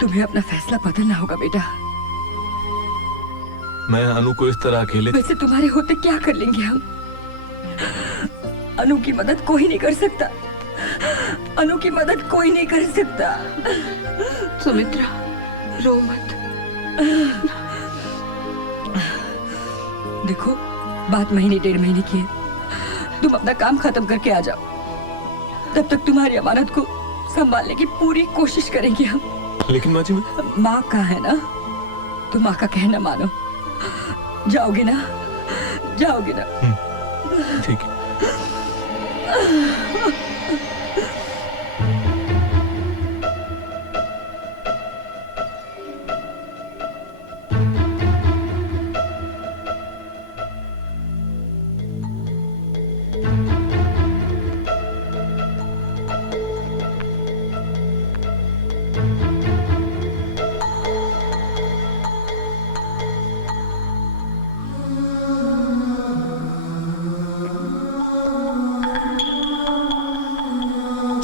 तुम्हें अपना फैसला बदलना होगा बेटा। मैं अनु को इस तरह अकेले... वैसे तुम्हारे होते क्या कर लेंगे हम? अनु की मदद कोई नहीं कर सकता। अनु की मदद कोई नहीं कर सकता। सुमित्रा, रो मत। देखो, बात महीने 1.5 महीने की है। तुम अपना काम खत्म करके आ जाओ। तब तक तुम्हारी अमानत को संभालने की पूरी कोशिश करेंगे हम। लेकिन माँ जी, माँ का है ना, तुम माँ का कहना मानो। जाओगे ना? जाओगे ना? ठीक है।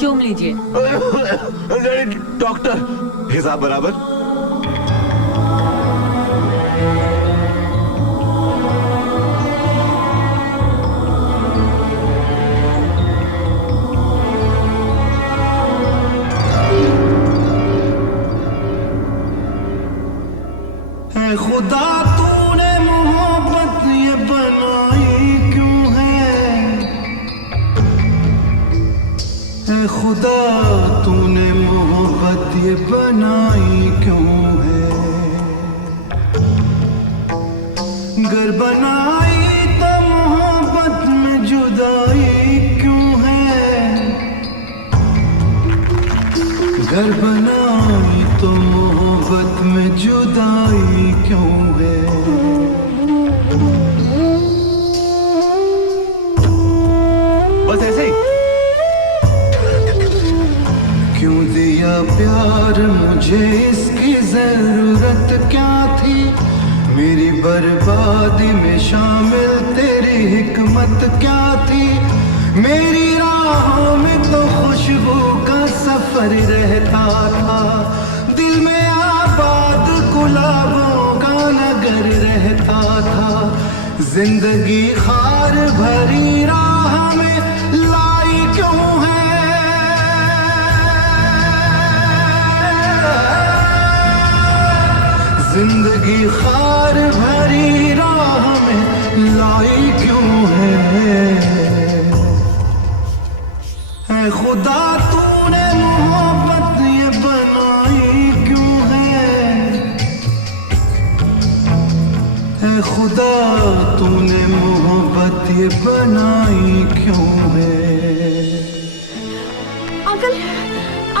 चूम लीजिए। डॉक्टर, हिसाब बराबर। खुदा तूने मोहब्बत ये बनाई क्यों है? खुदा तूने मोहब्बत ये बनाई क्यों है? गर बनाई तो मोहब्बत में जुदाई क्यों है? घर बनाई तो मोहब्बत में जुदाई क्यों है? बस ऐसे ही। क्यों दिया प्यार मुझे, इसकी जरूरत क्या थी? मेरी बर्बादी में शामिल तेरी हिकमत क्या थी? मेरी राहों में तो खुशबू का सफर रहता था, दिल में आबाद गुलाबों का नगर रहता था। जिंदगी खार भरी राह में लाई क्यों है? जिंदगी खार भरी राह में लाई क्यों है? खुदा तूने मोहब्बत ये बनाई क्यों है? खुदा तूने मोहब्बत ये बनाई क्यों है? अंकल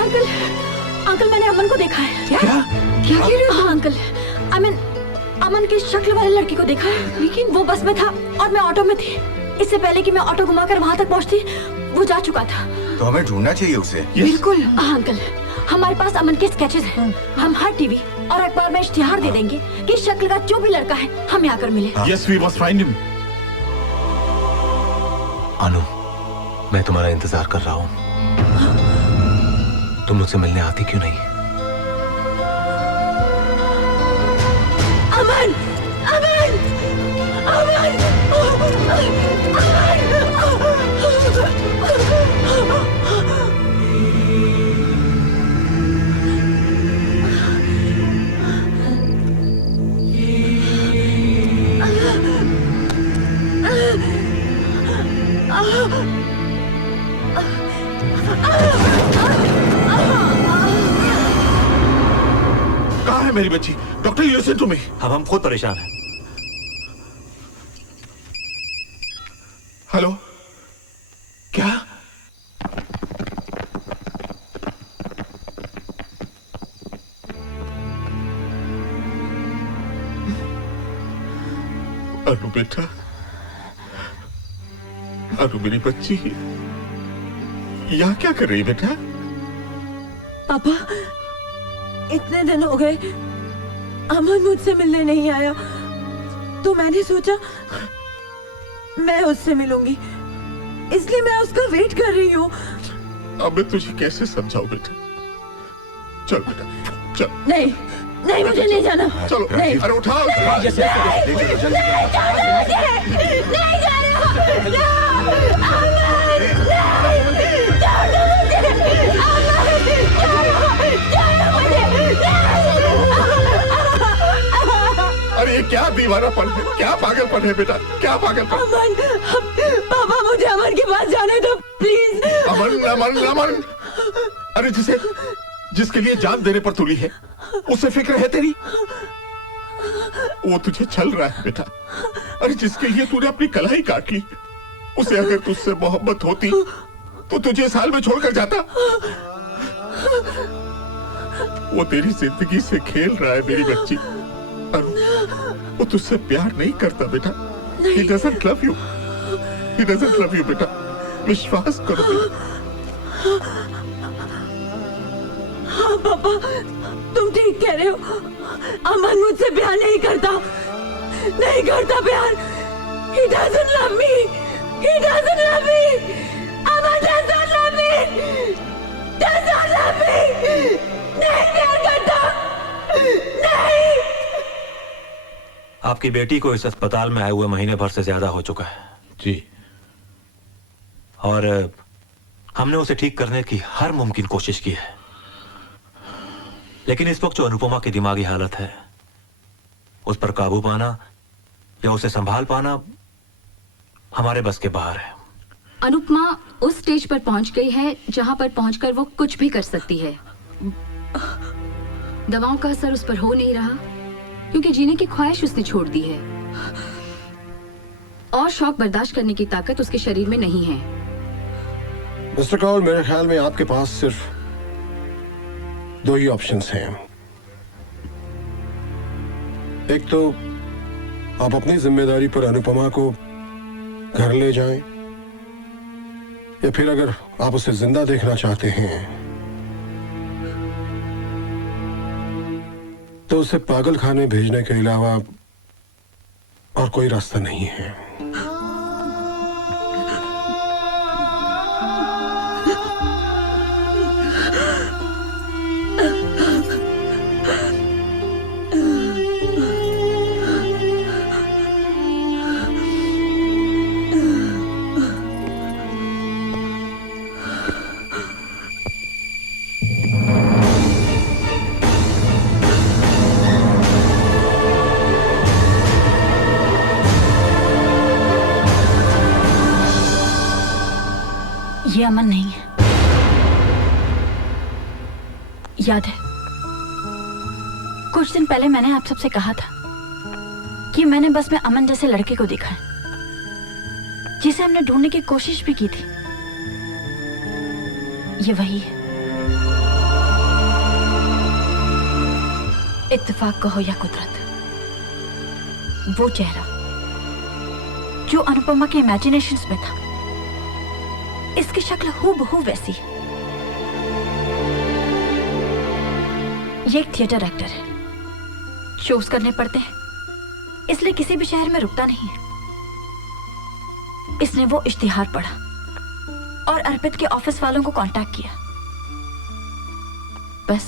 अंकल अंकल, मैंने अमन को देखा है। क्या क्या कह रहे हो? हाँ अंकल, अमन की शक्ल वाले लड़की को देखा है, लेकिन वो बस में था और मैं ऑटो में थी। इससे पहले कि मैं ऑटो घुमाकर वहाँ तक पहुँचती, वो जा चुका था। तो हमें ढूंढना चाहिए उसे। बिल्कुल। हाँ अंकल, हमारे पास अमन के स्केचेस हैं। हम हर टीवी और अखबार में इश्तिहार दे देंगे कि इस शक्ल का जो भी लड़का है हमें आकर मिले। Yes, we must find him. अनु, मैं तुम्हारा इंतजार कर रहा हूँ। तुम मुझसे मिलने आती क्यों नहीं? अमन अमन अमन कहाँ है मेरी बच्ची? Doctor, you listen to me. हम खुद परेशान हैं। हेलो, क्या? अनु बेटा, अनु मेरी बच्ची, यहाँ क्या कर रही बेटा? पापा, इतने दिन हो गए अमन मुझसे मिलने नहीं आया, तो मैंने सोचा मैं उससे मिलूंगी, इसलिए मैं उसका वेट कर रही हूँ। अब मैं तुझे कैसे समझाऊं बेटा? चल बेटा, चल। नहीं नहीं, मुझे नहीं जाना। चलो, नहीं। अरे उठाओ। नहीं अरे ये क्या दीवानापन है, क्या पागलपन है बेटा, क्या पागलपन? अमन, पापा मुझे अमन के पास जाने दो प्लीज। अमन अमन अमन, अरे जिसके लिए जान देने पर तुली है, उसे फिक्र है तेरी? वो तुझे छल रहा है बेटा। अरे जिसके लिए तूने अपनी कलाई काट ली, उसे अगर तुझसे मोहब्बत होती तो तुझे साल में छोड़कर जाता। वो तेरी जिंदगी से खेल रहा है मेरी बच्ची। अनु, वो तुझसे प्यार नहीं करता बेटा। He doesn't love you. He doesn't love you बेटा। विश्वास करो बेटा। हाँ पापा, तुम ठीक कह रहे हो। अमन मुझसे प्यार नहीं करता प्यार। He doesn't love me. He doesn't love me. Aman doesn't love me. Doesn't love me. नहीं प्यार करता, नहीं। आपकी बेटी को इस अस्पताल में आए हुए महीने भर से ज्यादा हो चुका है जी, और हमने उसे ठीक करने की हर मुमकिन कोशिश की है, लेकिन इस वक्त जो अनुपमा की दिमागी हालत है, उस पर काबू पाना या उसे संभाल पाना हमारे बस के बाहर है। अनुपमा उस स्टेज पर पहुंच गई है जहां पर पहुंचकर वो कुछ भी कर सकती है। दवाओं का असर उस पर हो नहीं रहा क्योंकि जीने की ख्वाहिश उसने छोड़ दी है, और शौक बर्दाश्त करने की ताकत उसके शरीर में नहीं है। मिस्टर कौल, मेरे ख्याल में आपके पास सिर्फ दो ही ऑप्शंस हैं। एक तो आप अपनी जिम्मेदारी पर अनुपमा को घर ले जाएं, या फिर अगर आप उसे जिंदा देखना चाहते हैं तो उसे पागल खाने भेजने के अलावा और कोई रास्ता नहीं है। ये अमन नहीं है। याद है कुछ दिन पहले मैंने आप सबसे कहा था कि मैंने बस में अमन जैसे लड़के को देखा है जिसे हमने ढूंढने की कोशिश भी की थी। ये वही है। इत्तेफाक कहो या कुदरत, वो चेहरा जो अनुपमा के इमेजिनेशंस में था, इसकी शक्ल हूबहू वैसी है। ये एक थिएटर एक्टर है, शोज करने पड़ते हैं इसलिए किसी भी शहर में रुकता नहीं है। इसने वो इश्तिहार पढ़ा और अर्पित के ऑफिस वालों को कांटेक्ट किया। बस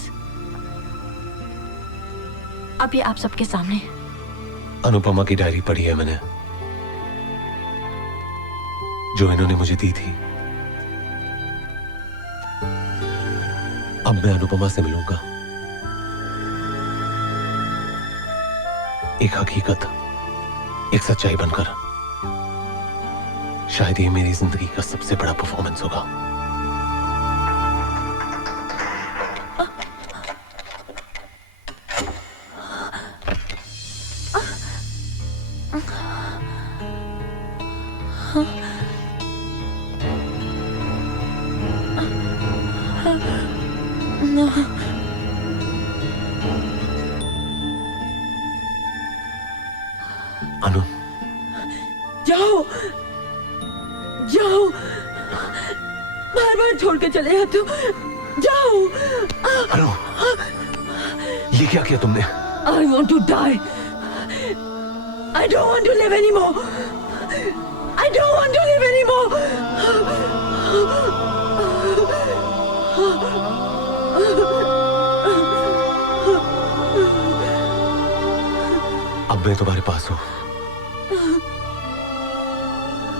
अब ये आप सबके सामने है। अनुपमा की डायरी पढ़ी है मैंने, जो इन्होंने मुझे दी थी। अब मैं अनुपमा से मिलूंगा, एक हकीकत, एक सच्चाई बनकर। शायद ये मेरी जिंदगी का सबसे बड़ा परफॉर्मेंस होगा। अनु, जाओ जाओ, बार बार छोड़ के चले जाते हो। जाओ। अनु, ये क्या किया तुमने? I want to die. I don't want to live anymore. I don't want to live anymore. अब मैं तुम्हारे पास हूं,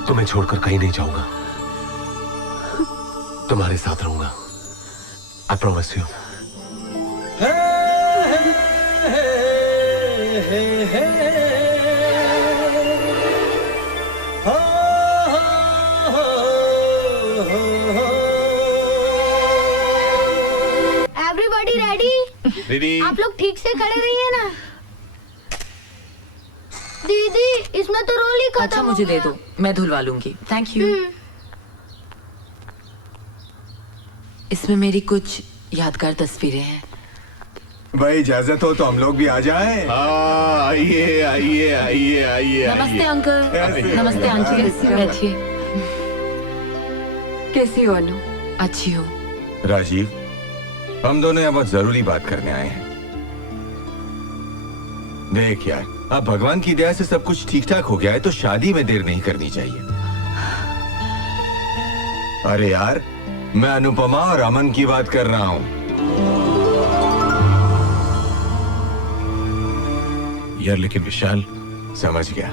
तुम्हें छोड़कर कहीं नहीं जाऊंगा, तुम्हारे साथ रहूंगा। I promise you. Everybody ready? Ready. आप लोग ठीक से खड़े रहिए ना। दीदी दीदी इसमें तो रोल ही खत्म अच्छा हो मुझे दे गया। दो, मैं धुलवा लूंगी। Thank you. इसमें मेरी कुछ यादगार तस्वीरें हैं। भाई इजाजत हो तो हम लोग भी आ जाएं। आइए आइए आइए आइए। नमस्ते अंकल। कैसे? नमस्ते आंटी। कैसी हो? बैठिए। कैसी हो अनु? अच्छी हो। राजीव, हम दोनों यहाँ बहुत जरूरी बात करने आए हैं। देख यार, अब भगवान की दया से सब कुछ ठीक ठाक हो गया है तो शादी में देर नहीं करनी चाहिए। अरे यार, मैं अनुपमा और अमन की बात कर रहा हूँ। यार लेकिन विशाल, समझ गया,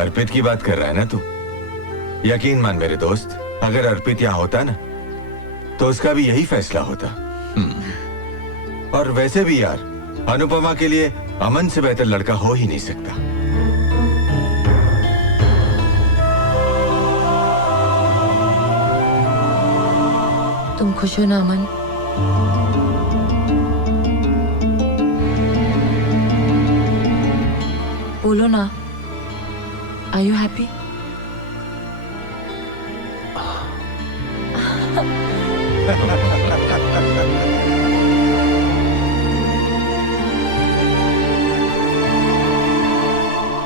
अर्पित की बात कर रहा है ना तू? यकीन मान मेरे दोस्त, अगर अर्पित यहाँ होता ना तो उसका भी यही फैसला होता। और वैसे भी यार, अनुपमा के लिए अमन से बेहतर लड़का हो ही नहीं सकता। तुम खुश हो ना अमन? बोलो ना, आर यू हैप्पी?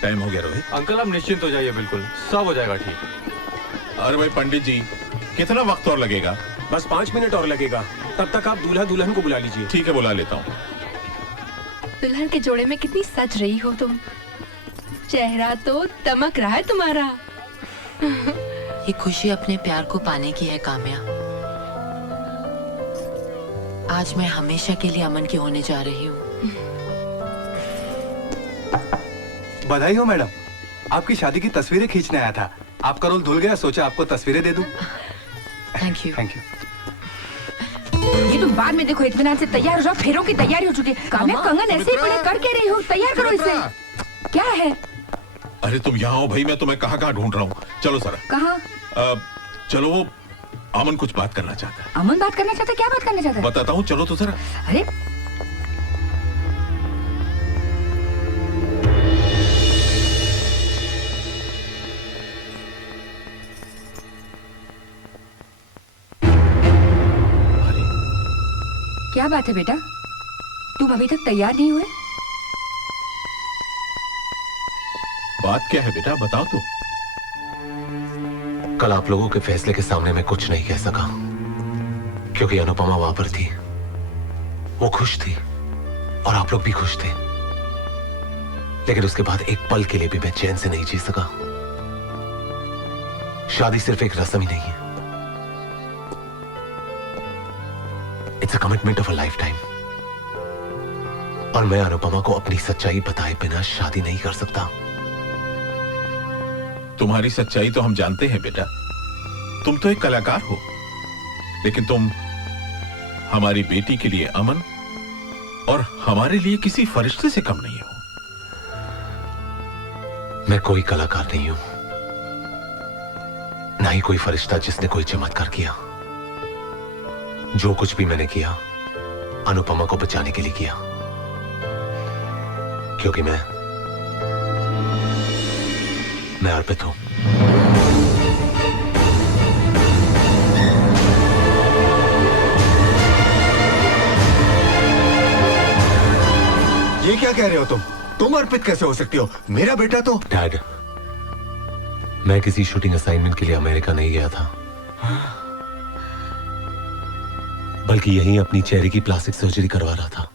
टाइम हो गया रोहित। अंकल आप निश्चिंत हो जाइए, बिल्कुल सब हो जाएगा ठीक। अरे भाई पंडित जी, कितना वक्त और लगेगा? बस 5 मिनट और लगेगा। तब तक आप दूल्हा दुल्हन को बुला लीजिए। ठीक है, बुला लेता हूँ। दुल्हन के जोड़े में कितनी सज रही हो तुम। चेहरा तो दमक रहा है तुम्हारा। ये खुशी अपने प्यार को पाने की है काम्या। आज मैं हमेशा के लिए अमन की होने जा रही हूँ। बधाई हो मैडम, आपकी शादी की तस्वीरें खींचने आया था। आपका रोल धुल गया, सोचा आपको तस्वीरें दे दूं। Thank you. Thank you. ये तुम बाद में देखो, इत्मीनान से तैयार हो जाओ, फेरों की तैयारी हो चुकी है। काम्या, कंगन ऐसे ही पड़े कर के रही हो, तैयार करो इसे। क्या है? अरे तुम यहाँ हो भाई, मैं तुम्हें कहाँ कहाँ ढूंढ रहा हूँ। चलो जरा। कहाँ? चलो, वो अमन कुछ बात करना चाहता है। अमन बात करना चाहता है? क्या बात करना चाहता है? बताता हूँ, चलो तो जरा। अरे क्या बात है बेटा, तुम अभी तक तैयार नहीं हुए? बात क्या है बेटा, बताओ तो। कल आप लोगों के फैसले के सामने मैं कुछ नहीं कह सका क्योंकि अनुपमा वहां पर थी। वो खुश थी और आप लोग भी खुश थे, लेकिन उसके बाद एक पल के लिए भी मैं चैन से नहीं जी सका। शादी सिर्फ एक रस्म ही नहीं है, it's a commitment of a life time. और मैं अनुपमा को अपनी सच्चाई बताए बिना शादी नहीं कर सकता। तुम्हारी सच्चाई तो हम जानते हैं बेटा, तुम तो एक कलाकार हो, लेकिन तुम हमारी बेटी के लिए अमन और हमारे लिए किसी फरिश्ते से कम नहीं हो। मैं कोई कलाकार नहीं हूं, ना ही कोई फरिश्ता जिसने कोई चमत्कार किया। जो कुछ भी मैंने किया अनुपमा को बचाने के लिए किया, क्योंकि मैं अर्पित हूं। ये क्या कह रहे हो तुम अर्पित कैसे हो सकती हो? मेरा बेटा तो। डैड, मैं किसी शूटिंग असाइनमेंट के लिए अमेरिका नहीं गया था, बल्कि यहीं अपनी चेहरे की प्लास्टिक सर्जरी करवा रहा था।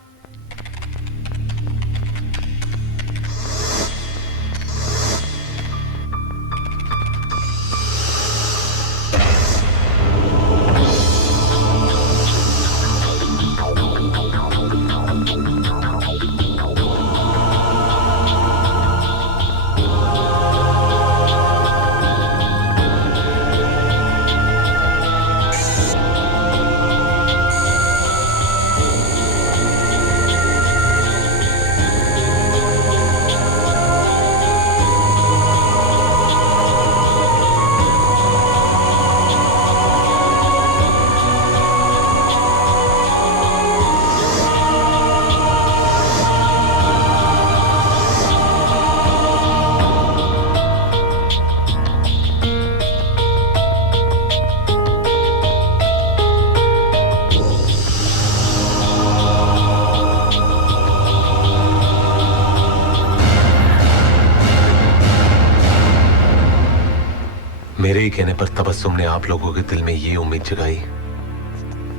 मेरे ही कहने पर तबस्सुम ने आप लोगों के दिल में ये उम्मीद जगाई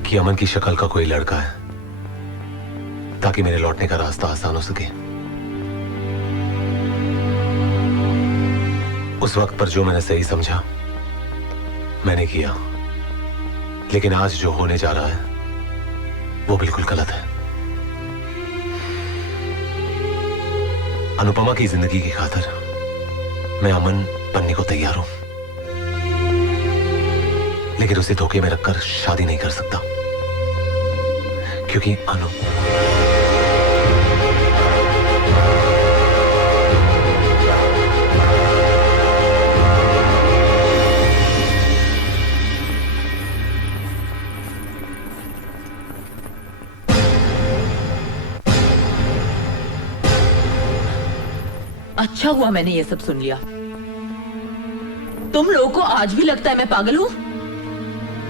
कि अमन की शक्ल का कोई लड़का है, ताकि मेरे लौटने का रास्ता आसान हो सके। उस वक्त पर जो मैंने सही समझा मैंने किया, लेकिन आज जो होने जा रहा है वो बिल्कुल गलत है। अनुपमा की जिंदगी की खातिर मैं अमन बनने को तैयार हूं, लेकिन उसे धोखे में रखकर शादी नहीं कर सकता, क्योंकि अनु अच्छा हुआ मैंने ये सब सुन लिया। तुम लोगों को आज भी लगता है मैं पागल हूं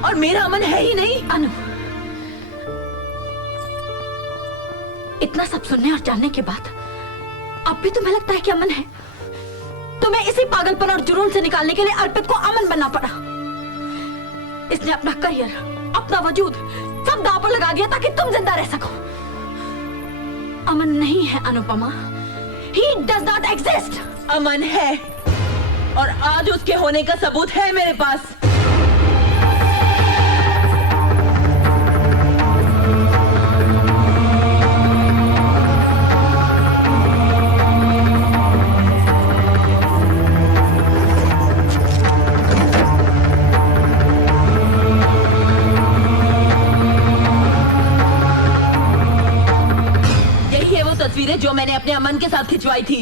और मेरा अमन है ही नहीं। अनु, इतना सब सुनने और जानने के बाद अब भी तुम्हें लगता है कि अमन है? तुम्हें इसी पागलपन और जुनून से निकालने के लिए अर्पित को अमन बनना पड़ा। इसने अपना करियर, अपना वजूद सब दांव पर लगा दिया ताकि तुम जिंदा रह सको। अमन नहीं है Anupama, He does not exist. अमन है और आज उसके होने का सबूत है मेरे पास। यही है वो तस्वीरें जो मैंने अपने अमन के साथ खिंचवाई थी।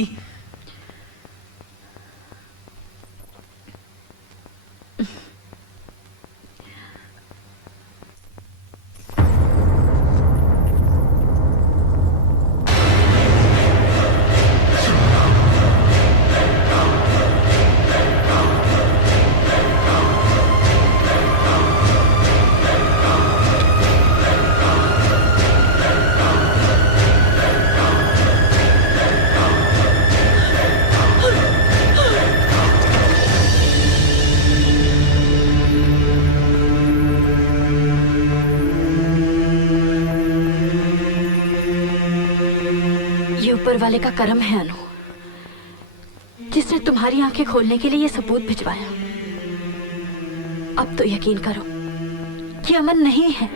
ऊपर वाले का करम है अनु, जिसने तुम्हारी आंखें खोलने के लिए ये सबूत भिजवाया। अब तो यकीन करो कि अमन नहीं है।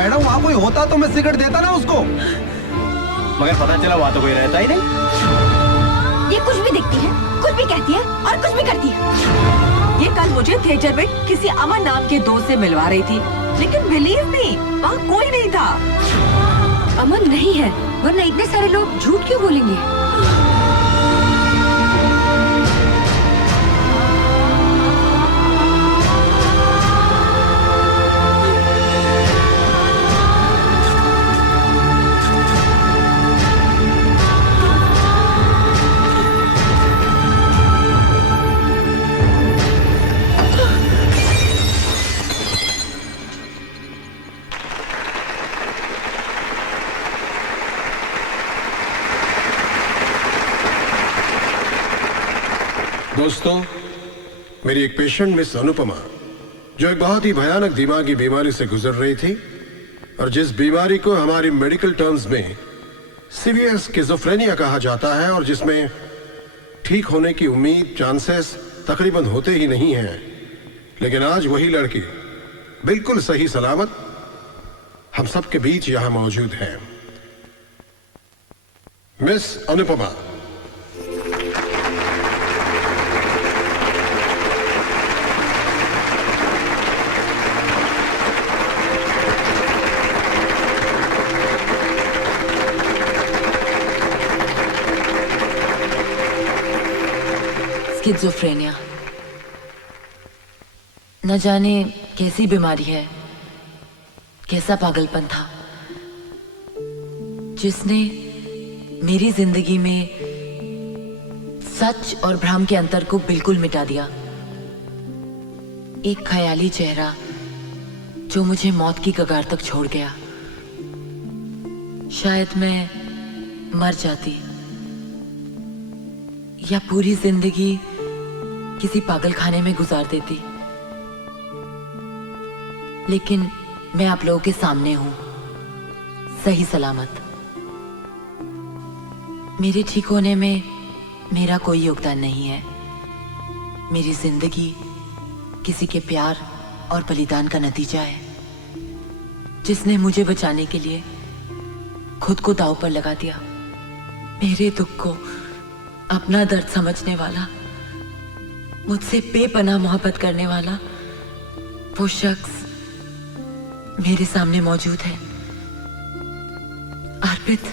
मैडम वहाँ कोई होता तो मैं सिगरेट देता ना उसको, मगर पता चला वहाँ तो कोई रहता ही नहीं। ये कुछ भी दिखती है, कुछ भी कहती है और कुछ भी करती है। ये कल मुझे थिएटर में किसी अमन नाम के दोस्त से मिलवा रही थी, लेकिन बिलीव मी वहाँ कोई नहीं था। अमन नहीं है, वरना इतने सारे लोग झूठ क्यों बोलेंगे? दोस्तों, मेरी एक पेशेंट मिस अनुपमा, जो एक बहुत ही भयानक दिमागी बीमारी से गुजर रही थी और जिस बीमारी को हमारी मेडिकल टर्म्स में सीवियर स्किज़ोफ्रेनिया कहा जाता है और जिसमें ठीक होने की उम्मीद, चांसेस तकरीबन होते ही नहीं हैं, लेकिन आज वही लड़की बिल्कुल सही सलामत हम सबके बीच यहां मौजूद है। मिस अनुपमा। स्किज़ोफ्रेनिया न जाने कैसी बीमारी है, कैसा पागलपन था जिसने मेरी जिंदगी में सच और भ्रम के अंतर को बिल्कुल मिटा दिया। एक ख्याली चेहरा जो मुझे मौत की कगार तक छोड़ गया। शायद मैं मर जाती या पूरी जिंदगी किसी पागल खाने में गुजार देती, लेकिन मैं आप लोगों के सामने हूं, सही सलामत। मेरे ठीक होने में मेरा कोई योगदान नहीं है। मेरी जिंदगी किसी के प्यार और बलिदान का नतीजा है, जिसने मुझे बचाने के लिए खुद को दांव पर लगा दिया। मेरे दुख को अपना दर्द समझने वाला, मुझसे बेपनाह मोहब्बत करने वाला वो शख्स मेरे सामने मौजूद है। अर्पित,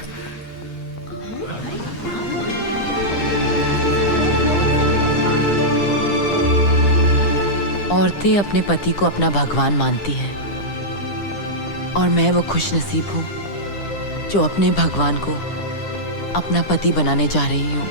औरतें अपने पति को अपना भगवान मानती हैं, और मैं वो खुशनसीब हूं जो अपने भगवान को अपना पति बनाने जा रही हूं।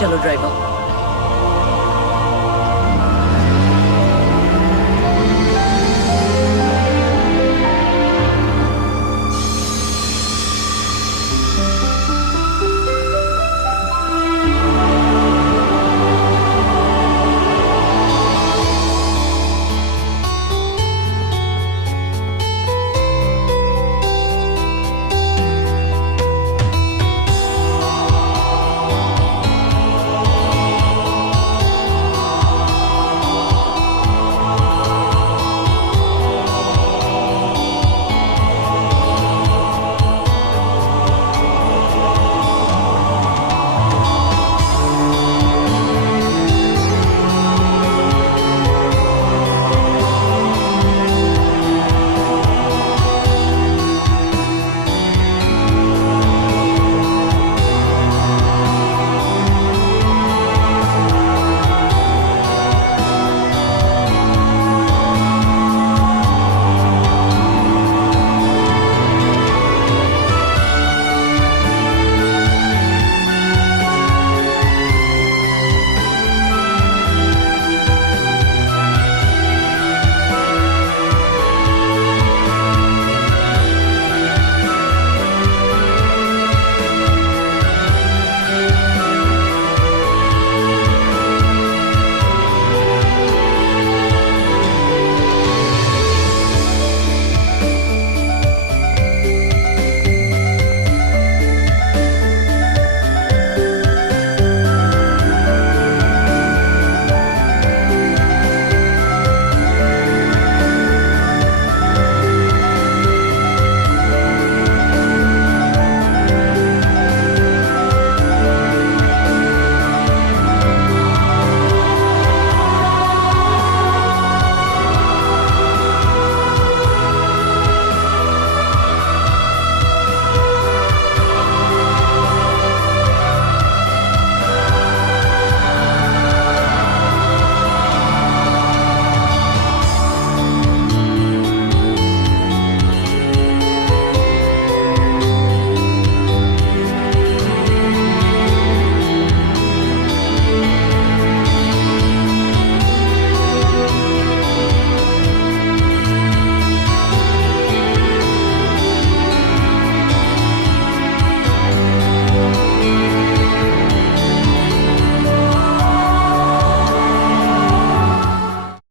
चलो ड्राइवर।